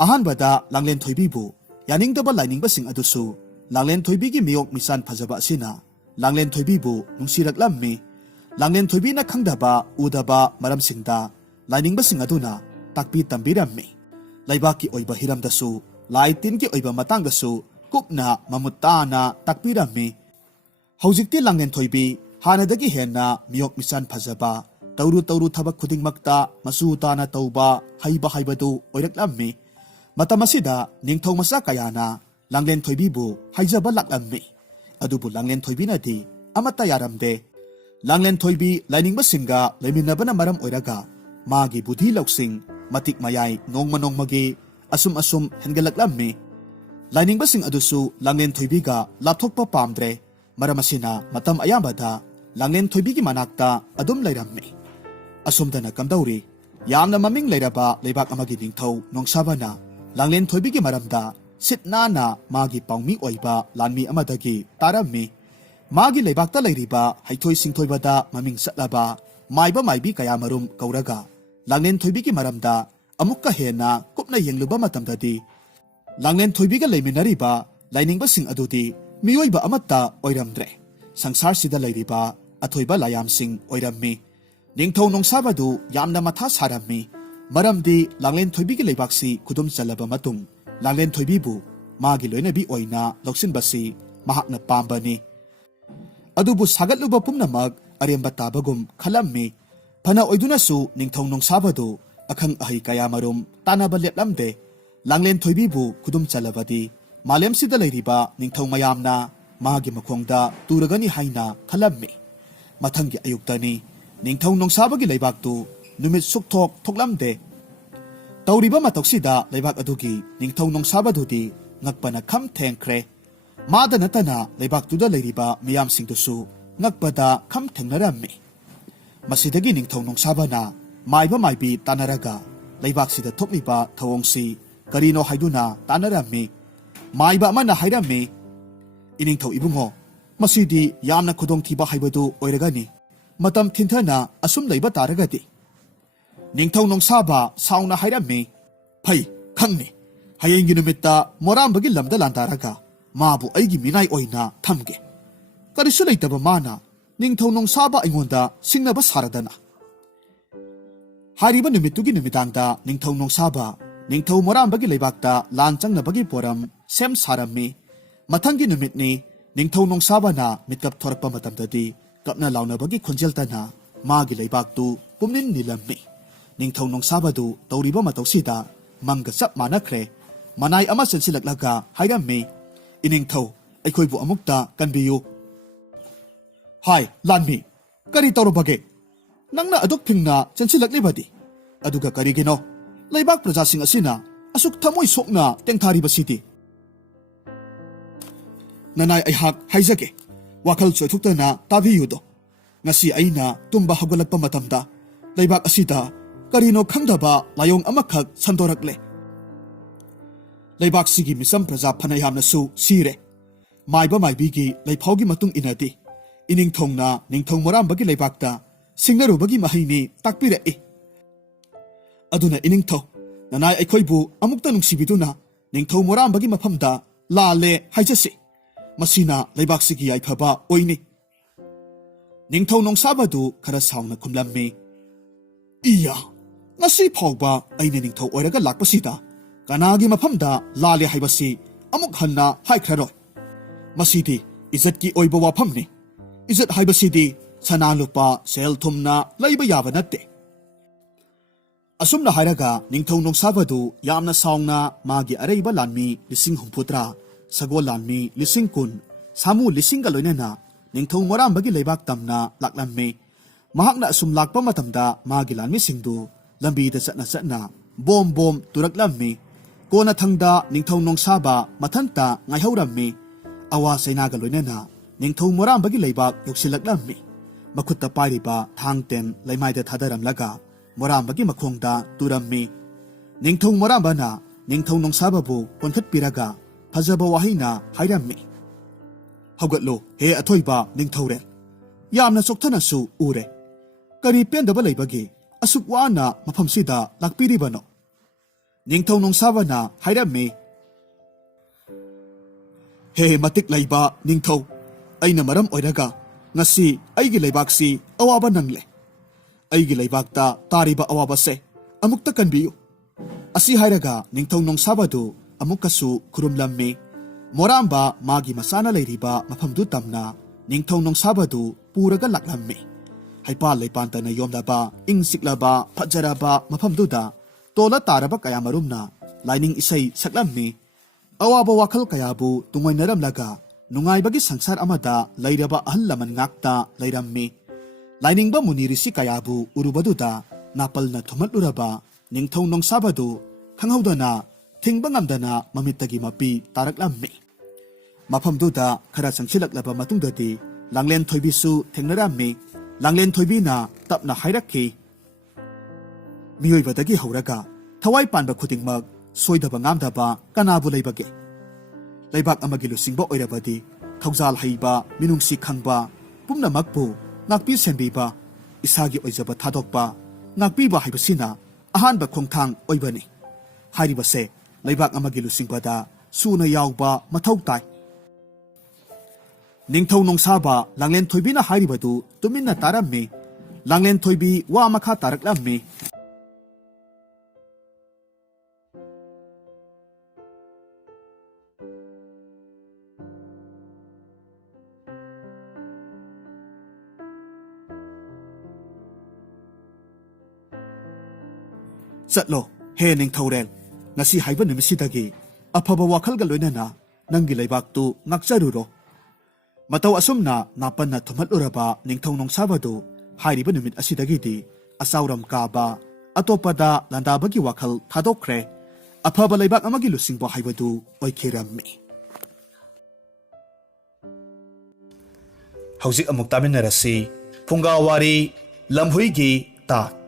ꯑꯍꯥꯟꯕꯗ ꯂꯥꯡꯂꯦꯟꯊꯣꯏꯕꯤꯕꯨ ꯌꯥꯅꯤꯡꯗꯕ ꯂꯥꯏꯅꯤꯡꯕꯁꯤꯡ ꯑꯗꯨꯁꯨ ꯂꯥꯡꯂꯦꯟꯊꯣꯏꯕꯤꯒꯤ ꯃꯤꯌꯣꯛ ꯃꯤꯆꯥꯟ ꯐꯖꯕ ꯑꯁꯤꯅ ꯂꯥꯡꯂꯦꯟꯊꯣꯏꯕꯤꯕꯨ ꯅꯨꯡꯁꯤꯔꯛꯂꯝꯃꯤ꯫ ꯂꯥꯡꯂꯦꯟꯊꯣꯏꯕꯤꯅ ꯈꯪꯗꯕ ꯎꯗꯕ ꯃꯔꯝꯁꯤꯡꯗ ꯂꯥꯏꯅꯤꯡꯕꯁꯤꯡ ꯑꯗꯨꯅ ꯇꯥꯛꯄꯤ ꯇꯝꯕꯤꯔꯝꯃꯤ꯫ ꯂꯩꯕꯥꯛꯀꯤ ꯑꯣꯏꯕ ꯍꯤꯔꯝꯗꯁꯨ, ꯂꯥꯏ ꯇꯤꯟꯒꯤ ꯑꯣꯏꯕ ꯃꯇꯥꯡꯗꯁꯨ ꯀꯨꯞꯅ ꯃꯃꯨꯠ ꯇꯥꯅ ꯇꯥꯛꯄꯤꯔꯝꯃꯤ꯫ ꯍꯧꯖꯤꯛꯇꯤ ꯂꯥꯡꯂꯦꯟꯊꯣꯏꯕꯤ ꯍꯥꯟꯅꯗꯒꯤ ꯍꯦꯟꯅ ꯃꯤꯌꯣꯛ ꯃꯤꯆꯥꯟ ꯐꯖꯕ, ꯇꯧꯔꯨ ꯊꯕꯛ ꯈꯨꯗꯤꯡꯃꯛꯇ ꯃꯆꯨ ꯇꯥꯅ ꯇꯧꯕ ꯍꯩꯕ ꯍꯥꯏꯕꯗꯨ ꯑꯣꯏꯔꯛꯂꯝꯃꯤ꯫ ꯃꯇꯝ ꯑꯁꯤꯗ ꯅꯤꯡꯊꯧ ꯃꯆꯥ ꯀꯌꯥꯅ ꯂꯥꯡꯂꯦꯟꯊꯣꯏꯕꯤꯕꯨ ꯍꯥꯏꯖꯕ ꯂꯥꯛꯂꯝꯃꯤ꯫ ꯑꯗꯨꯕꯨ ꯂꯥꯡꯂꯦꯟꯊꯣꯏꯕꯤꯅꯗꯤ ꯑꯃꯠꯇ ꯌꯥꯔꯝꯗꯦ꯫ ꯂꯥꯡꯂꯦꯟꯊꯣꯏꯕꯤ ꯂꯥꯏꯅꯤꯡꯕꯁꯤꯡꯒ ꯂꯩꯃꯤꯟꯅꯕꯅ ꯃꯔꯝ ꯑꯣꯏꯔꯒ ꯃꯥꯒꯤ ꯕꯨꯙꯤ ꯂꯧꯁꯤꯡ ꯃꯇꯤꯛ ꯃꯌꯥꯏ ꯅꯣꯡꯃ ꯅꯣꯡꯃꯒꯤ ꯑꯁꯨꯝ ꯍꯦꯟꯒꯠꯂꯛꯂꯝꯃꯤ꯫ ꯂꯥꯏꯅꯤꯡꯕꯁꯤꯡ ꯑꯗꯨꯁꯨ ꯂꯥꯡꯂꯦꯟꯊꯣꯏꯕꯤꯒ ꯂꯥꯞꯊꯣꯛꯄ ꯄꯥꯝꯗ꯭ꯔꯦ꯫ ꯃꯔꯝ ꯑꯁꯤꯅ ꯃꯇꯝ ꯑꯌꯥꯝꯕꯗ ꯂꯥꯡꯂꯦꯟꯊꯣꯏꯕꯤꯒꯤ ꯃꯅꯥꯛꯇ ꯑꯗꯨꯝ ꯂꯩꯔꯝꯃꯤ꯫ ꯑꯁꯨꯝꯗꯅ ꯀꯝꯗꯧꯔꯤ? ꯌꯥꯝꯅ ꯃꯃꯤꯡ ꯂꯩꯔꯕ ꯂꯩꯕꯥꯛ ꯑꯃꯒꯤ ꯅꯤꯡꯊꯧ ꯅꯣꯡꯁꯥꯕꯅ ꯂꯥꯡꯂꯦꯟꯊꯣꯏꯕꯤꯒꯤ ꯃꯔꯝꯗ ꯁꯤꯠ ꯅꯥꯟꯅ ꯃꯥꯒꯤ ꯄꯥꯎꯃꯤ ꯑꯣꯏꯕ ꯂꯥꯟꯃꯤ ꯑꯃꯗꯒꯤ ꯇꯥꯔꯝꯃꯤ꯫ ꯃꯥꯒꯤ ꯂꯩꯕꯥꯛꯇ ꯂꯩꯔꯤꯕ ꯍꯩꯊꯣꯏ ꯁꯤꯡꯊꯣꯏꯕꯗ ꯃꯃꯤꯡ ꯆꯠꯂꯕ ꯃꯥꯏꯕ ꯃꯥꯏꯕꯤ ꯀꯌꯥꯃꯔꯨꯝ ꯀꯧꯔꯒ ꯂꯥꯡꯂꯦꯟꯊꯣꯏꯕꯤꯒꯤ ꯃꯔꯝꯗ ꯑꯃꯨꯛꯀ ꯍꯦꯟꯅ ꯀꯨꯞꯅ ꯌꯦꯡꯂꯨꯕ ꯃꯇꯝꯗꯗꯤ ꯂꯥꯡꯂꯦꯟꯊꯣꯏꯕꯤꯒ ꯂꯩꯃꯤꯟꯅꯔꯤꯕ ꯂꯥꯏꯅꯤꯡꯕꯁꯤꯡ ꯑꯗꯨꯗꯤ ꯃꯤꯑꯣꯏꯕ ꯑꯃꯠꯇ ꯑꯣꯏꯔꯝꯗ꯭ꯔꯦ꯫ ꯁꯪꯁꯥꯔꯁꯤꯗ ꯂꯩꯔꯤꯕ ꯑꯊꯣꯏꯕ ꯂꯥꯏꯌꯥꯝꯁꯤꯡ ꯑꯣꯏꯔꯝꯃꯤ꯫ ꯅꯤꯡꯊꯧ ꯅꯣꯡꯁꯥꯕꯗꯨ ꯌꯥꯝꯅ ꯃꯊꯥ ꯁꯥꯔꯝꯃꯤ꯫ ꯃꯔꯝꯗꯤ ꯂꯥꯡꯂꯦꯟꯊꯣꯏꯕꯤꯒꯤ ꯂꯩꯕꯥꯛꯁꯤ ꯈꯨꯗꯨꯝ ꯆꯜꯂꯕ ꯃꯇꯨꯡ ꯂꯥꯡꯂꯦꯟꯊꯣꯏꯕꯤꯕꯨ ꯃꯥꯒꯤ ꯂꯣꯏꯅꯕꯤ ꯑꯣꯏꯅ ꯂꯧꯁꯤꯟꯕꯁꯤ ꯃꯍꯥꯛꯅ ꯄꯥꯝꯕꯅꯤ꯫ ꯑꯗꯨꯕꯨ ꯁꯥꯒꯠꯂꯨꯕ ꯄꯨꯝꯅꯃꯛ ꯑꯔꯦꯝꯕ ꯇꯥꯕꯒꯨꯝ ꯈꯜꯂꯝꯃꯤ꯫ ꯐꯅ ꯑꯣꯏꯗꯨꯅꯁꯨ ꯅꯤꯡꯊꯧ ꯅꯣꯡꯁꯥꯕꯗꯨ ꯑꯈꯪ ꯑꯍꯩ ꯀꯌꯥꯃꯔꯨꯝ ꯇꯥꯟꯅꯕ ꯂꯦꯞꯂꯝꯗꯦ꯫ ꯂꯥꯡꯂꯦꯟꯊꯣꯏꯕꯤꯕꯨ ꯈꯨꯗꯨꯝ ꯆꯜꯂꯕꯗꯤ ꯃꯥꯂꯦꯝꯁꯤꯗ ꯂꯩꯔꯤꯕ ꯅꯤꯡꯊꯧ ꯃꯌꯥꯝꯅ ꯃꯥꯒꯤ ꯃꯈꯣꯡꯗ ꯇꯨꯔꯒꯅꯤ ꯍꯥꯏꯅ ꯈꯜꯂꯝꯃꯤ꯫ ꯃꯊꯪꯒꯤ ꯑꯌꯨꯛꯇꯅꯤ꯫ ꯅꯤꯡꯊꯧ ꯅꯣꯡꯁꯥꯕꯒꯤ ꯂꯩꯕꯥꯛꯇꯨ ꯅꯨꯃꯤꯠ ꯁꯨꯛꯊꯣꯛ ꯊꯣꯛꯂꯝꯗꯦ ꯇꯧꯔꯤꯕ ꯃꯇꯧꯁꯤꯗ ꯂꯩꯕꯥꯛ ꯑꯗꯨꯒꯤ ꯅꯤꯡꯊꯧ ꯅꯣꯡꯁꯥꯕꯗꯨꯗꯤ ꯉꯛꯄꯅ ꯈꯝ ꯊꯦꯡꯈ꯭ꯔꯦ ꯃꯥꯗ ꯅꯠꯇꯅ ꯂꯩꯕꯥꯛꯇꯨꯗ ꯂꯩꯔꯤꯕ ꯃꯤꯌꯥꯝꯁꯤꯡꯗꯨꯁꯨ ꯉꯛꯄꯗ ꯈꯝ ꯊꯦꯡꯅꯔꯝꯃꯤ ꯃꯁꯤꯗꯒꯤ ꯅꯤꯡꯊꯧ ꯅꯣꯡꯁꯥꯕꯅ ꯃꯥꯏꯕ ꯃꯥꯏꯕꯤ ꯇꯥꯟꯅꯔꯒ ꯂꯩꯕꯥꯛꯁꯤꯗ ꯊꯣꯛꯂꯤꯕ ꯊꯧꯑꯣꯡꯁꯤ ꯀꯔꯤꯅꯣ ꯍꯥꯏꯗꯨꯅ ꯇꯥꯟꯅꯔꯝꯃꯤ ꯃꯥꯏꯕ ꯑꯃꯅ ꯍꯥꯏꯔꯝꯃꯤ ꯏꯅꯤꯡꯊꯧ ꯏꯕꯨꯡꯉꯣ ꯃꯁꯤꯗꯤ ꯌꯥꯝꯅ ꯈꯨꯗꯣꯡꯊꯤꯕ ꯍꯥꯏꯕꯗꯨ ꯑꯣꯏꯔꯒꯅꯤ ꯃꯇꯝ ꯊꯤꯟꯊꯅ ꯑꯁꯨꯝ ꯂꯩꯕ ꯇꯥꯔꯒꯗꯤ ꯅꯤꯡꯊꯧ ꯅꯣꯡꯁꯥꯕ ꯁꯥꯎꯅ ꯍꯥꯏꯔꯝꯃꯤ ꯐꯩ ꯈꯪꯅꯤ ꯍꯌꯦꯡꯒꯤ ꯅꯨꯃꯤꯠꯇ ꯃꯣꯔꯥꯝꯕꯒꯤ ꯂꯝꯗ ꯂꯥꯟꯗꯥꯔꯒ ꯃꯥꯕꯨ ꯑꯩꯒꯤ ꯃꯤꯅꯥꯏ ꯑꯣꯏꯅ ꯊꯝꯒꯦ ꯀꯔꯤꯁꯨ ꯂꯩꯇꯕ ꯃꯥꯅ ꯅꯤꯡꯊꯧ ꯅꯣꯡꯁꯥꯕ ꯑꯩꯉꯣꯟꯗ ꯁꯤꯡꯅꯕ ꯁꯥꯔꯗꯅ ꯍꯥꯏꯔꯤꯕ ꯅꯨꯃꯤꯠꯇꯨꯒꯤ ꯅꯨꯃꯤꯗꯥꯡꯗ ꯅꯤꯡꯊꯧ ꯅꯣꯡꯁꯥꯕ ꯅꯤꯡꯊꯧ ꯃꯣꯔꯥꯝꯕꯒꯤ ꯂꯩꯕꯥꯛꯇ ꯂꯥꯟ ꯆꯪꯅꯕꯒꯤ ꯄꯣꯔꯝ ꯁꯦꯝ ꯁꯥꯔꯝꯃꯤ ꯃꯊꯪꯒꯤ ꯅꯨꯃꯤꯠꯅꯤ ꯅꯤꯡꯊꯧ ꯅꯣꯡꯁꯥꯕꯅ ꯃꯤꯠꯀꯞ ꯊꯣꯔꯛꯄ ꯃꯇꯝꯗꯗꯤ ꯀꯞꯅ ꯂꯥꯎꯅꯕꯒꯤ ꯈꯣꯟꯖꯦꯜꯇꯅ ꯃꯥꯒꯤ ꯂꯩꯕꯥꯛꯇꯨ ꯄꯨꯝꯅꯤꯟ ꯅꯤꯜꯂꯝꯃꯤ ꯅꯤꯡꯊꯧ ꯅꯣꯡꯁꯥꯕꯗꯨ ꯇꯧꯔꯤꯕ ꯃꯇꯧꯁꯤꯗ ꯃꯪꯒ ꯆꯞ ꯃꯥꯟꯅꯈ꯭ꯔꯦ ꯃꯅꯥꯏ ꯑꯃ ꯆꯦꯟꯁꯤꯜꯂꯛꯂꯒ ꯍꯥꯏꯔꯝꯃꯤ ꯏꯅꯤꯡꯊꯧ ꯑꯩꯈꯣꯏꯕꯨ ꯑꯃꯨꯛꯇ ꯀꯟꯕꯤꯌꯨ ꯍꯥꯏ ꯂꯥꯟꯃꯤ ꯀꯔꯤ ꯇꯧꯔꯕꯒꯦ ꯅꯪꯅ ꯑꯗꯨꯛ ꯐꯤꯡꯅ ꯆꯦꯟꯁꯤꯜꯂꯛꯂꯤꯕꯗꯤ ꯑꯗꯨꯒ ꯀꯔꯤꯒꯤꯅꯣ ꯂꯩꯕꯥꯛ ꯄ꯭ꯔꯖꯥꯁꯤꯡ ꯑꯁꯤꯅ ꯑꯁꯨꯛ ꯊꯃꯣꯏ ꯁꯣꯛꯅ ꯇꯦꯡꯊꯥꯔꯤꯕꯁꯤꯗꯤ ꯅꯅꯥꯏ ꯑꯩꯍꯥꯛ ꯍꯥꯏꯖꯒꯦ ꯋꯥꯈꯜ ꯆꯣꯏꯊꯣꯛꯇꯅ ꯇꯥꯕꯤꯌꯨꯗꯣ ꯉꯁꯤ ꯑꯩꯅ ꯇꯨꯝꯕ ꯍꯧꯒꯠꯂꯛꯄ ꯃꯇꯝꯗ ꯂꯩꯕꯥꯛ ꯑꯁꯤꯗ ꯀꯔꯤꯅꯣ ꯈꯪꯗꯕ ꯂꯥꯏꯑꯣꯡ ꯑꯃꯈꯛ ꯁꯟꯗꯣꯔꯛꯂꯦ ꯂꯩꯕꯥꯛꯁꯤꯒꯤ ꯃꯤꯆꯝ ꯄ꯭ꯔꯖꯥ ꯐꯅ ꯌꯥꯝꯅꯁꯨ ꯁꯤꯔꯦ ꯃꯥꯏꯕ ꯃꯥꯏꯕꯤꯒꯤ ꯂꯩꯐꯥꯎꯒꯤ ꯃꯇꯨꯡ ꯏꯟꯅꯗꯤ ꯏꯅꯤꯡꯊꯧꯅ ꯅꯤꯡꯊꯧ ꯃꯣꯔꯥꯝꯕꯒꯤ ꯂꯩꯕꯥꯛꯇ ꯁꯤꯡꯅꯔꯨꯕꯒꯤ ꯃꯍꯩꯅꯤ ꯇꯥꯛꯄꯤꯔꯛꯏ ꯑꯗꯨꯅ ꯏꯅꯤꯡꯊꯧ ꯅꯅꯥꯏ ꯑꯩꯈꯣꯏꯕꯨ ꯑꯃꯨꯛꯇ ꯅꯨꯡꯁꯤꯕꯤꯗꯨꯅ ꯅꯤꯡꯊꯧ ꯃꯣꯔꯥꯝꯕꯒꯤ ꯃꯐꯝꯗ ꯂꯥꯜꯂꯦ ꯍꯥꯏꯖꯁꯤ ꯃꯁꯤꯅ ꯂꯩꯕꯥꯛꯁꯤꯒꯤ ꯌꯥꯏꯐꯕ ꯑꯣꯏꯅꯤ ꯅꯤꯡꯊꯧ ꯅꯣꯡꯁꯥꯕꯗꯨ ꯈꯔ ꯁꯥꯎꯅ ꯈꯨꯝꯂꯝꯃꯤ ꯏꯌꯥ ꯉꯁꯤ ꯐꯥꯎꯕ ꯑꯩꯅ ꯅꯤꯡꯊꯧ ꯑꯣꯏꯔꯒ ꯂꯥꯛꯄꯁꯤꯗ ꯀꯅꯥꯒꯤ ꯃꯐꯝꯗ ꯂꯥꯜꯂꯦ ꯍꯥꯏꯕꯁꯤ ꯑꯃꯨꯛ ꯍꯟꯅ ꯍꯥꯏꯈ꯭ꯔꯔꯣꯏ ꯃꯁꯤꯗꯤ ꯏꯖꯠꯀꯤ ꯑꯣꯏꯕ ꯋꯥꯐꯝꯅꯤ ꯏꯖꯠ ꯍꯥꯏꯕꯁꯤꯗꯤ ꯁꯅꯥ ꯂꯨꯄꯥ ꯁꯦꯜ ꯊꯨꯝꯅ ꯂꯩꯕ ꯌꯥꯕ ꯅꯠꯇꯦ ꯑꯁꯨꯝꯅ ꯍꯥꯏꯔꯒ ꯅꯤꯡꯊꯧ ꯅꯣꯡꯁꯥꯕꯗꯨ ꯌꯥꯝꯅ ꯁꯥꯎꯅ ꯃꯥꯒꯤ ꯑꯔꯩꯕ ꯂꯥꯟꯃꯤ 80,000 ꯁꯒꯣꯜ ꯂꯥꯟꯃꯤ 10,000 ꯁꯥꯃꯨ 1,000ꯒ ꯂꯣꯏꯅꯅ ꯅꯤꯡꯊꯧ ꯃꯣꯔꯥꯝꯕꯒꯤ ꯂꯩꯕꯥꯛ ꯇꯝꯅ ꯂꯥꯛꯂꯝꯃꯤ ꯃꯍꯥꯛꯅ ꯑꯁꯨꯝ ꯂꯥꯛꯄ ꯃꯇꯝꯗ ꯃꯥꯒꯤ ꯂꯥꯟꯃꯤꯁꯤꯡꯗꯨ ꯂꯝꯕꯤꯗ ꯆꯠꯅ ꯆꯠꯅ ꯕꯣꯝ ꯕꯣꯝ ꯇꯨꯔꯛꯂꯝꯃꯤ ꯀꯣꯟꯅꯊꯪꯗ ꯅꯤꯡꯊꯧ ꯅꯣꯡꯁꯥꯕ ꯃꯊꯟꯇ ꯉꯥꯏꯍꯧꯔꯝꯃꯤ ꯑꯋꯥ ꯆꯩꯅꯥꯒ ꯂꯣꯏꯅꯅ ꯅꯤꯡꯊꯧ ꯃꯣꯔꯥꯝꯕꯒꯤ ꯂꯩꯕꯥꯛ ꯌꯧꯁꯤꯜꯂꯛꯂꯝꯃꯤ ꯃꯈꯨꯠꯇ ꯄꯥꯏꯔꯤꯕ ꯊꯥꯡ ꯇꯦꯟ ꯂꯩꯃꯥꯏꯗ ꯊꯥꯗꯔꯝꯂꯒ ꯃꯣꯔꯥꯝꯕꯒꯤ ꯃꯈꯣꯡꯗ ꯇꯨꯔꯝꯃꯤ ꯅꯤꯡꯊꯧ ꯃꯣꯔꯥꯝꯕꯅ ꯅꯤꯡꯊꯧ ꯅꯣꯡꯁꯥꯕꯕꯨ ꯀꯣꯟꯈꯠꯄꯤꯔꯒ ꯐꯖꯕ ꯋꯥꯍꯩꯅ ꯍꯥꯏꯔꯝꯃꯤ ꯍꯧꯒꯠꯂꯣ ꯍꯦ ꯑꯊꯣꯏꯕ ꯅꯤꯡꯊꯧꯔꯦꯜ ꯌꯥꯝꯅ ꯆꯣꯛꯊꯅꯁꯨ ꯎꯔꯦ ꯀꯔꯤ ꯄꯦꯟꯗꯕ ꯂꯩꯕꯒꯦ ꯑꯁꯨꯛ ꯋꯥꯅ ꯃꯐꯝꯁꯤꯗ ꯂꯥꯛꯄꯤꯔꯤꯕꯅꯣ ꯅꯤꯡꯊꯧ ꯅꯣꯡꯁꯥꯕꯅ ꯍꯥꯏꯔꯝꯃꯤ ꯍꯦ ꯃꯇꯤꯛ ꯂꯩꯕ ꯅꯤꯡꯊꯧ ꯑꯩꯅ ꯃꯔꯝ ꯑꯣꯏꯔꯒ ꯉꯁꯤ ꯑꯩꯒꯤ ꯂꯩꯕꯥꯛꯁꯤ ꯑꯋꯥꯕ ꯅꯪꯂꯦ ꯑꯩꯒꯤ ꯂꯩꯕꯥꯛꯇ ꯇꯥꯔꯤꯕ ꯑꯋꯥꯕꯁꯦ ꯑꯃꯨꯛꯇ ꯀꯟꯕꯤꯌꯨ ꯑꯁꯤ ꯍꯥꯏꯔꯒ ꯅꯤꯡꯊꯧ ꯅꯣꯡꯁꯥꯕꯗꯨ ꯑꯃꯨꯛꯀꯁꯨ ꯈꯨꯔꯨꯝꯂꯝꯃꯤ ꯃꯣꯔꯥꯝꯕ ꯃꯥꯒꯤ ꯃꯆꯥꯅ ꯂꯩꯔꯤꯕ ꯃꯐꯝꯗꯨ ꯇꯝꯅ ꯅꯤꯡꯊꯧ ꯅꯣꯡꯁꯥꯕꯗꯨ ꯄꯨꯔꯒ ꯂꯥꯛꯂꯝꯃꯤ ꯍꯩꯄꯥꯜ ꯂꯩꯄꯥꯟꯇꯅ ꯌꯣꯝꯂꯕ ꯏꯪ ꯆꯤꯛꯂꯕ ꯐꯖꯔꯕ ꯃꯐꯝꯗꯨꯗ ꯇꯣꯜꯂ ꯇꯥꯔꯕ ꯀꯌꯥꯃꯔꯨꯝꯅ ꯂꯥꯏꯅꯤꯡ ꯏꯁꯩ ꯁꯛꯂꯝꯃꯤ ꯑꯋꯥꯕ ꯋꯥꯈꯜ ꯀꯌꯥꯕꯨ ꯇꯨꯡꯑꯣꯏꯅꯔꯝꯂꯒ ꯅꯨꯡꯉꯥꯏꯕꯒꯤ ꯁꯪꯁꯥꯔ ꯑꯃꯗ ꯂꯩꯔꯕ ꯑꯍꯜ ꯂꯃꯟ ꯉꯥꯛꯇ ꯂꯩꯔꯝꯃꯤ ꯂꯥꯏꯅꯤꯡꯕ ꯃꯨꯅꯤ ꯔꯤꯁꯤ ꯀꯌꯥꯕꯨ ꯎꯔꯨꯕꯗꯨꯗ ꯅꯥꯄꯜꯅ ꯊꯨꯝꯍꯠꯂꯨꯔꯕ ꯅꯤꯡꯊꯧ ꯅꯣꯡꯁꯥꯕꯗꯨ ꯈꯪꯍꯧꯗꯅ ꯊꯤꯡꯕ ꯉꯝꯗꯅ ꯃꯃꯤꯠꯇꯒꯤ ꯃꯄꯤ ꯇꯥꯔꯛꯂꯝꯃꯤ ꯃꯐꯝꯗꯨꯗ ꯈꯔ ꯆꯪꯁꯤꯜꯂꯛꯂꯕ ꯃꯇꯨꯡꯗꯗꯤ ꯂꯥꯡꯂꯦꯟ ꯊꯣꯏꯕꯤꯁꯨ ꯊꯦꯡꯅꯔꯝꯃꯤ ꯂꯥꯡꯂꯦꯟ ꯊꯣꯏꯕꯤꯅ ꯇꯞꯅ ꯍꯥꯏꯔꯛꯈꯤ ꯃꯤꯑꯣꯏꯕꯗꯒꯤ ꯍꯧꯔꯒ ꯊꯋꯥꯏ ꯄꯥꯟꯕ ꯈꯨꯗꯤꯡꯃꯛ ꯁꯣꯏꯗꯕ ꯉꯥꯝꯗꯕ ꯀꯅꯥꯕꯨ ꯂꯩꯕꯒꯦ ꯂꯩꯕꯥꯛ ꯑꯃꯒꯤ ꯂꯨꯆꯤꯡꯕ ꯑꯣꯏꯔꯕꯗꯤ ꯊꯧꯖꯥꯜ ꯍꯩꯕ ꯃꯤꯅꯨꯡꯁꯤ ꯈꯪꯕ ꯄꯨꯝꯅꯃꯛꯄꯨ ꯉꯥꯛꯄꯤ ꯁꯦꯟꯕꯤꯕ ꯏꯁꯥꯒꯤ ꯑꯣꯏꯖꯕ ꯊꯥꯗꯣꯛꯄ ꯉꯥꯛꯄꯤꯕ ꯍꯥꯏꯕꯁꯤꯅ ꯑꯍꯥꯟꯕ ꯈꯣꯡꯊꯥꯡ ꯑꯣꯏꯕꯅꯤ ꯍꯥꯏꯔꯤꯕꯁꯦ ꯂꯩꯕꯥꯛ ꯑꯃꯒꯤ ꯂꯨꯆꯤꯡꯕꯗ ꯁꯨꯅ ꯌꯥꯎꯕ ꯃꯊꯧ ꯇꯥꯏ ꯅꯤꯡꯊꯧ ꯅꯣꯡꯁꯥꯕ ꯂꯥꯡꯂꯦꯟ ꯊꯣꯏꯕꯤꯅ ꯍꯥꯏꯔꯤꯕꯗꯨ ꯇꯨꯃꯤꯟꯅ ꯇꯥꯔꯝꯃꯤ ꯂꯥꯡꯂꯦꯟ ꯊꯣꯏꯕꯤ ꯋꯥ ꯃꯈꯥ ꯇꯥꯔꯛꯂꯝꯃꯤ ꯆꯠꯂꯣ ꯍꯦ ꯅꯤꯡꯊꯧꯔꯦꯜ ꯉꯁꯤ ꯍꯥꯏꯕ ꯅꯨꯃꯤꯠꯁꯤꯗꯒꯤ ꯑꯐꯕ ꯋꯥꯈꯜꯒ ꯂꯣꯏꯅꯅ ꯅꯪꯒꯤ ꯂꯩꯕꯥꯛꯇꯨ ꯉꯥꯛꯆꯔꯨꯔꯣ ꯃꯇꯧ ꯑꯁꯨꯝꯅ ꯅꯥꯄꯟꯅ ꯊꯨꯝꯍꯠꯂꯨꯔꯕ ꯅꯤꯡꯊꯧ ꯅꯣꯡꯁꯥꯕꯗꯨ ꯍꯥꯏꯔꯤꯕ ꯅꯨꯃꯤꯠ ꯑꯁꯤꯗꯒꯤꯗꯤ asauram kaba atopada landabagi wakhal thadokre afaba leibak amagi lusingbo haibadu oikhirammi hauzik amuk taminarasi phungawari lamhuigi ta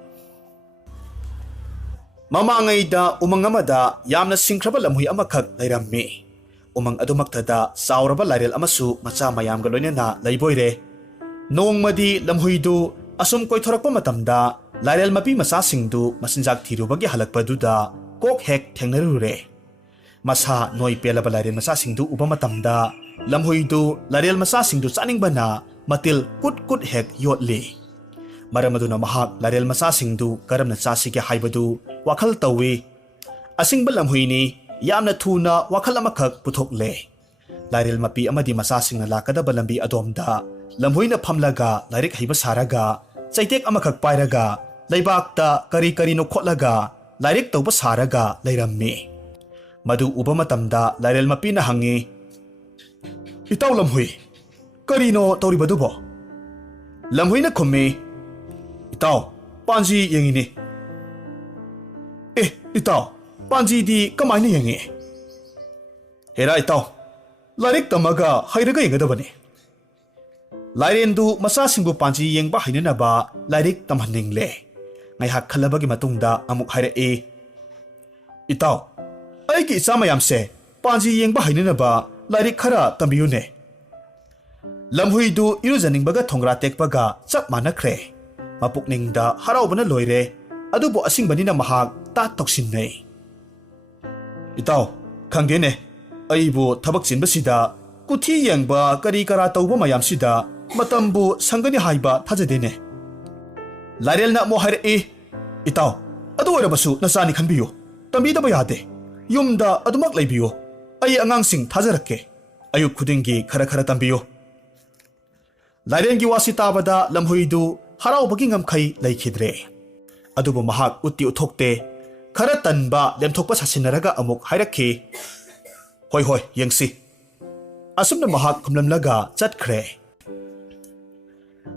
Mamangaida umang amada yamna singkraba lamhui amakhak leirammi umang adumaktada sauraba lairel amasu macha mayamga loinena leiboire nongmadi lamhuidu asum koithorakpa matamda lairel mapi masa singdu masinjak thirubagi halakpaduda kok hek thengnarure masa noi pelaba lairel masa singdu uba matamda lamhuidu lairel masa singdu chaningbana matil kut kut hek yotli Maramaduna mahak lairel masa singdu karamna chasige haibadu wakhal tawi asingba lamhuini yamna thuna wakhal amakhak puthokle lairel mapi amadi masa singna lakadaba lambi adomda lamhuina phamlaga lairik haiba saraga chaitek amakhak pairaga leibakta kari kari no khotlaga lairik tawba saraga leirammi madu uba matamda lairel mapi na hangi itaw lamhui karino tawribadubo lamhuina khummi Itaw, panji yengini. Itaw, panji di kamaina yengi. Hera itaw, larik tamaga hairaga yengadabani. Lairendu masa singbu panji yengba hainanaba larik tamhaningle. Ngaihak khalabagi matungda amuk hairae. Itaw, aigi isa mayamse panji yengba hainanaba larik khara tambiyune. Lamhuidu irujaningbaga thongra tekpaga chap manakre. Mapukningda haraubana loire adubo asingbani na mahak ta toksinay Itaw khangdene aibu thabak chinbasida kuthi yengba kari kara tawba mayamsida matambu sangani haiba thajadene lairel na mo haire Itaw adu orabasu nasani khanbiyo tambidaba yade yumda adumak leibiyo ai angangsing thajarakke ayuk khudingi khara khara tambiyo lairengi wasi tabada lamhuidu haraubagi ngamkhai leikhidre adubu mahak utti uthokte khara tanba lemthokpa sasinaraga amuk hairakhi hoi hoi yengsi asumna mahak khumlamlaga chatkhre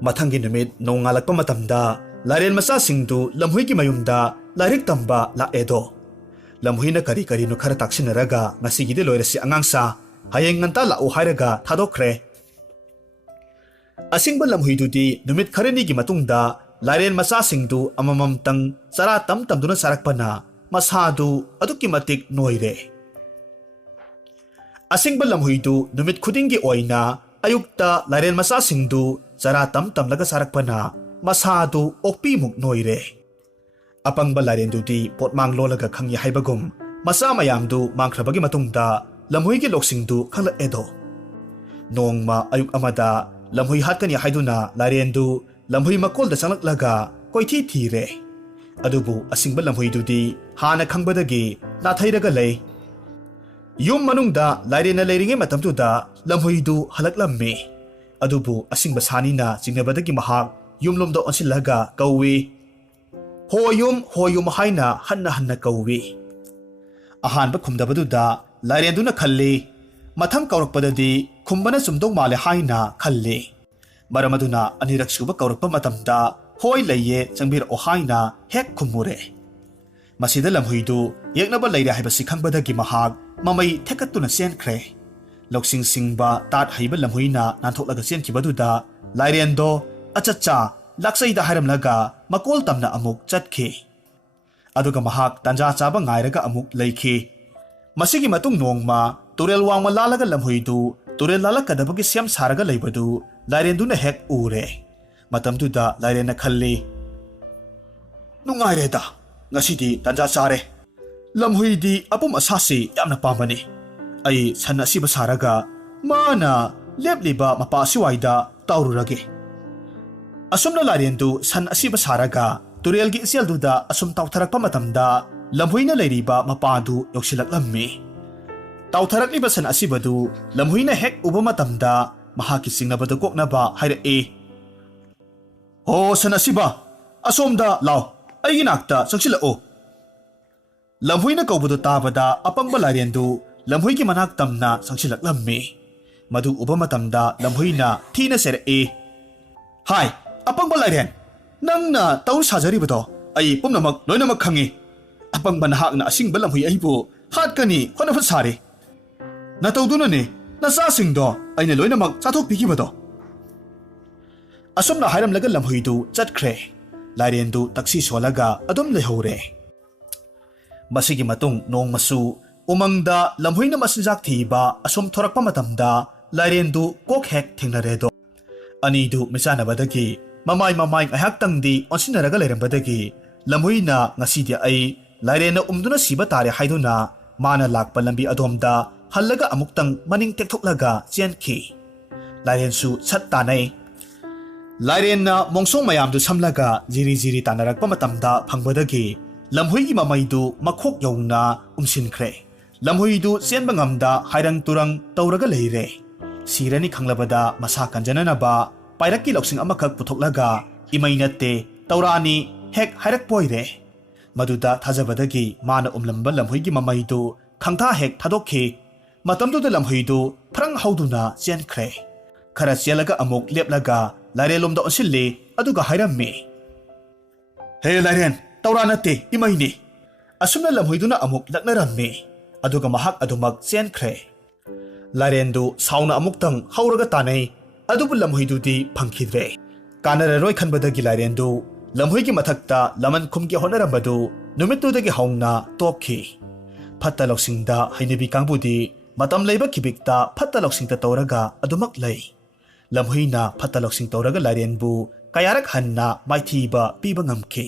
mathangi numit nongalakpa matamda lairel masa singdu lamhuigi mayumda lairik tamba la edo lamhuina kari kari no khara taksinaraga ngasigide loirasi angangsa hayeng nganta la u hairaga thadokre Asingba lamhuidudi numit kharenigi matungda lairel masa singdu amamamtang sara tamduna sarakpana masadu aduki matik noire Asingba lamhuidu numit khudingi oina ayukta lairel masa singdu sara tamlaga sarakpana masadu okpimuk noire Apangba lairendudi potmang lolaga khangya haibagum masa mayamdu mangkhrabagi matungda lamhuigi loksingdu khangla edo Nongma ayuk amada lamhui hatkani haiduna lairendu lamhui makolda changlaklaga koithi thire adubu asingba lamhuidudi hana khangbadagi nathairaga lei yum manungda lairena leiringe matamtuda lamhuidu halaklammi adubu asingba sanina jingnabadagi mahak yumlomda onsilaga kawi hoyum haina hanna kawi ahanba khumdabaduda lairenduna khalli mathang kaurakpadadi khumbana sumdong male haina khalli maramaduna anirak suba kaurakpa matamda hoi leiye changbir o haina hek khumure masida lamhuidu yeknaba leire haibasi khangbadagi mahak mamai thekatuna senkhre loksing singba tat haiba lamhuina nantholaga senkibaduda lairendo achacha laksaida hairamlaga makol tamna amuk chatkhi aduga mahak tanja chaba ngairaga amuk leikhi masigi matung nongma turel wangma lalaga lamhuidu turel lalakadabagi siam saraga leibadu lairenduna hek ure matamtuda lairena khalli nungaireda ngasidi tanja chare lamhuidi apum asasi yamna pamani ai sanna siba saraga mana lepliba mapa siwaida taururage asumna lairendu san asiba saraga turelgi isialduda asum tautharakpa matamda lamhuina leiriba mapadu yoksilaklammi Tautharakliba san asibadu lamhuina hek uba matamda mahaki singnabada koknaba hairae Ho san asiba asomda law ay ginakta sangsila-o lamhuina kaubado tabada apangba lairendu lamhuigi manak tamna sangsilaklammi madu uba matamda lamhuina thina serae Hai apangba lairen ꯅꯪꯅ ꯇꯧ ꯁꯥꯖꯔꯤꯕꯗꯣ ꯑꯩ ꯄꯨꯝꯅꯃꯛ ꯂꯣꯏꯅꯃꯛ ꯈꯪꯉꯤ ꯑꯄꯪꯕ ꯅꯍꯥꯛꯅ ꯑꯁꯤꯡꯕ ꯂꯝꯍꯨꯏ ꯑꯩꯕꯨ ꯍꯥꯠꯀꯅꯤ ꯍꯣꯠꯅꯕ ꯁꯥꯔꯤ ꯅꯇꯧꯗꯨꯅꯅꯦ ꯅꯆꯥꯁꯤꯡꯗꯣ ꯑꯩꯅ ꯂꯣꯏꯅꯃꯛ ꯆꯥꯊꯣꯛꯄꯤꯈꯤꯕꯗꯣ ꯑꯁꯨꯝꯅ ꯍꯥꯏꯔꯝꯂꯒ ꯂꯝꯍꯨꯏꯗꯨ ꯆꯠꯈ꯭ꯔꯦ ꯂꯥꯏꯔꯦꯟꯗꯨ ꯇꯛꯁꯤ ꯁꯣꯜꯂꯒ ꯑꯗꯨꯝ ꯂꯩꯍꯧꯔꯦ ꯃꯁꯤꯒꯤ ꯃꯇꯨꯡ ꯅꯣꯡꯃꯁꯨ ꯎꯃꯪꯗ ꯂꯝꯍꯨꯏꯅ ꯃꯆꯤꯟꯖꯥꯛ ꯊꯤꯕ ꯑꯁꯨꯝ ꯊꯣꯔꯛꯄ ꯃꯇꯝꯗ ꯂꯥꯏꯔꯦꯟꯗꯨ ꯀꯣꯛ ꯍꯦꯛ ꯊꯦꯡꯅꯔꯦꯗꯣ ꯑꯅꯤꯗꯨ ꯃꯤꯆꯥꯟꯅꯕꯗꯒꯤ ꯃꯃꯥꯏ ꯉꯥꯏꯍꯥꯛꯇꯪꯗꯤ ꯑꯣꯟꯁꯤꯟꯅꯔꯒ ꯂꯩꯔꯝꯕꯗꯒꯤ ꯂꯝꯍꯨꯏꯅ ꯉꯁꯤꯗꯤ ꯑꯩ ꯂꯥꯏꯔꯦꯟꯅ ꯎꯝꯗꯨꯅ ꯁꯤꯕ ꯇꯥꯔꯦ ꯍꯥꯏꯗꯨꯅ ꯃꯥꯅ ꯂꯥꯛꯄ ꯂꯝꯕꯤ ꯑꯗꯣꯝꯗ ꯍꯜꯂꯒ ꯑꯃꯨꯛꯇꯪ ꯃꯅꯤꯡ ꯇꯦꯛꯊꯣꯛꯂꯒ ꯆꯦꯟꯈꯤ ꯂꯥꯏꯔꯦꯟꯁꯨ ꯁꯠ ꯇꯥꯅꯩ ꯂꯥꯏꯔꯦꯟꯅ ꯃꯣꯡꯁꯣꯡ ꯃꯌꯥꯝꯗꯨ ꯁꯝꯂꯒ ꯖꯤꯔꯤ ꯖꯤꯔꯤ ꯇꯥꯟꯅꯔꯛꯄ ꯃꯇꯝꯗ ꯐꯪꯕꯗꯒꯤ ꯂꯝꯍꯨꯏꯒꯤ ꯃꯃꯩꯗꯨ ꯃꯈꯣꯛ ꯌꯧꯅ ꯎꯝꯁꯤꯟꯈ꯭ꯔꯦ ꯂꯝꯍꯨꯏꯗꯨ ꯆꯦꯟꯕ ꯉꯝꯗ ꯍꯥꯏꯔꯪ ꯇꯨꯔꯪ ꯇꯧꯔꯒ ꯂꯩꯔꯦ ꯁꯤꯔꯅꯤ ꯈꯪꯂꯕꯗ ꯃꯁꯥ ꯀꯟꯖꯅꯅꯕ ꯄꯥꯏꯔꯛꯀꯤ ꯂꯧꯁꯤꯡ ꯑꯃꯈꯛ ꯄꯨꯊꯣꯛꯂꯒ ꯏꯃꯩ ꯅꯠꯇꯦ ꯇꯧꯔꯥꯅꯤ ꯍꯦꯛ ꯍꯥꯏꯔꯛꯄ ꯑꯣꯏꯔꯦ ꯃꯗꯨꯗ ꯊꯥꯖꯕꯗꯒꯤ ꯃꯥꯅ ꯎꯝꯂꯝꯕ ꯂꯝꯍꯨꯏꯒꯤ ꯃꯃꯩꯗꯨ ꯈꯪꯊꯥ ꯍꯦꯛ ꯊꯥꯗꯣꯛꯈꯤ ꯃꯇꯝꯗꯨꯗ ꯂꯝꯍꯨꯏꯗꯨ ꯐ꯭ꯔꯪ ꯍꯧꯗꯨꯅ ꯆꯦꯟꯈ꯭ꯔꯦ ꯈꯔ ꯆꯦꯜꯂꯒ ꯑꯃꯨꯛ ꯂꯦꯞꯂꯒ ꯂꯥꯏꯔꯦꯟꯂꯣꯝꯗ ꯑꯣꯟꯁꯤꯜꯂꯤ ꯑꯗꯨꯒ ꯍꯥꯏꯔꯝꯃꯤ ꯍꯦ ꯂꯥꯏꯔꯦꯟ ꯇꯧꯔꯥ ꯅꯠꯇꯦ ꯏꯃꯩꯅꯤ ꯑꯁꯨꯝꯅ ꯂꯝꯍꯨꯏꯗꯨꯅ ꯑꯃꯨꯛ ꯂꯛꯅꯔꯝꯃꯤ ꯑꯗꯨꯒ ꯃꯍꯥꯛ ꯑꯗꯨꯃꯛ ꯆꯦꯟꯈ꯭ꯔꯦ ꯂꯥꯏꯔꯦꯟꯗꯨ ꯁꯥꯎꯅ ꯑꯃꯨꯛꯇꯪ ꯍꯧꯔꯒ ꯇꯥꯅꯩ ꯑꯗꯨꯕꯨ ꯂꯝꯍꯨꯏꯗꯨꯗꯤ ꯐꯪꯈꯤꯗ꯭ꯔꯦ ꯀꯥꯟꯅꯔꯔꯣꯏ ꯈꯟꯕꯗꯒꯤ ꯂꯥꯏꯔꯦꯟꯗꯨ ꯂꯝꯍꯨꯏꯒꯤ ꯃꯊꯛꯇ ꯂꯃꯟ ꯈꯨꯝꯒꯦ ꯍꯣꯠꯅꯔꯝꯕꯗꯨ ꯅꯨꯃꯤꯠꯇꯨꯗꯒꯤ ꯍꯧꯅ ꯇꯣꯛꯈꯤ ꯐꯠꯇ ꯂꯧꯁꯤꯡꯗ ꯍꯩꯅꯕꯤ ꯀꯥꯡꯕꯨꯗꯤ ꯃꯇꯝ ꯂꯩꯕ ꯈꯤꯕꯤꯛꯇ ꯐꯠꯇ ꯂꯧꯁꯤꯡꯇ ꯇꯧꯔꯒ ꯑꯗꯨꯃꯛ ꯂꯩ ꯂꯝꯍꯨꯏꯅ ꯐꯠꯇ ꯂꯧꯁꯤꯡ ꯇꯧꯔꯒ ꯂꯥꯏꯔꯦꯟꯕꯨ ꯀꯌꯥꯔꯛ ꯍꯟꯅ ꯃꯥꯏꯊꯤꯕ ꯄꯤꯕ ꯉꯝꯈꯤ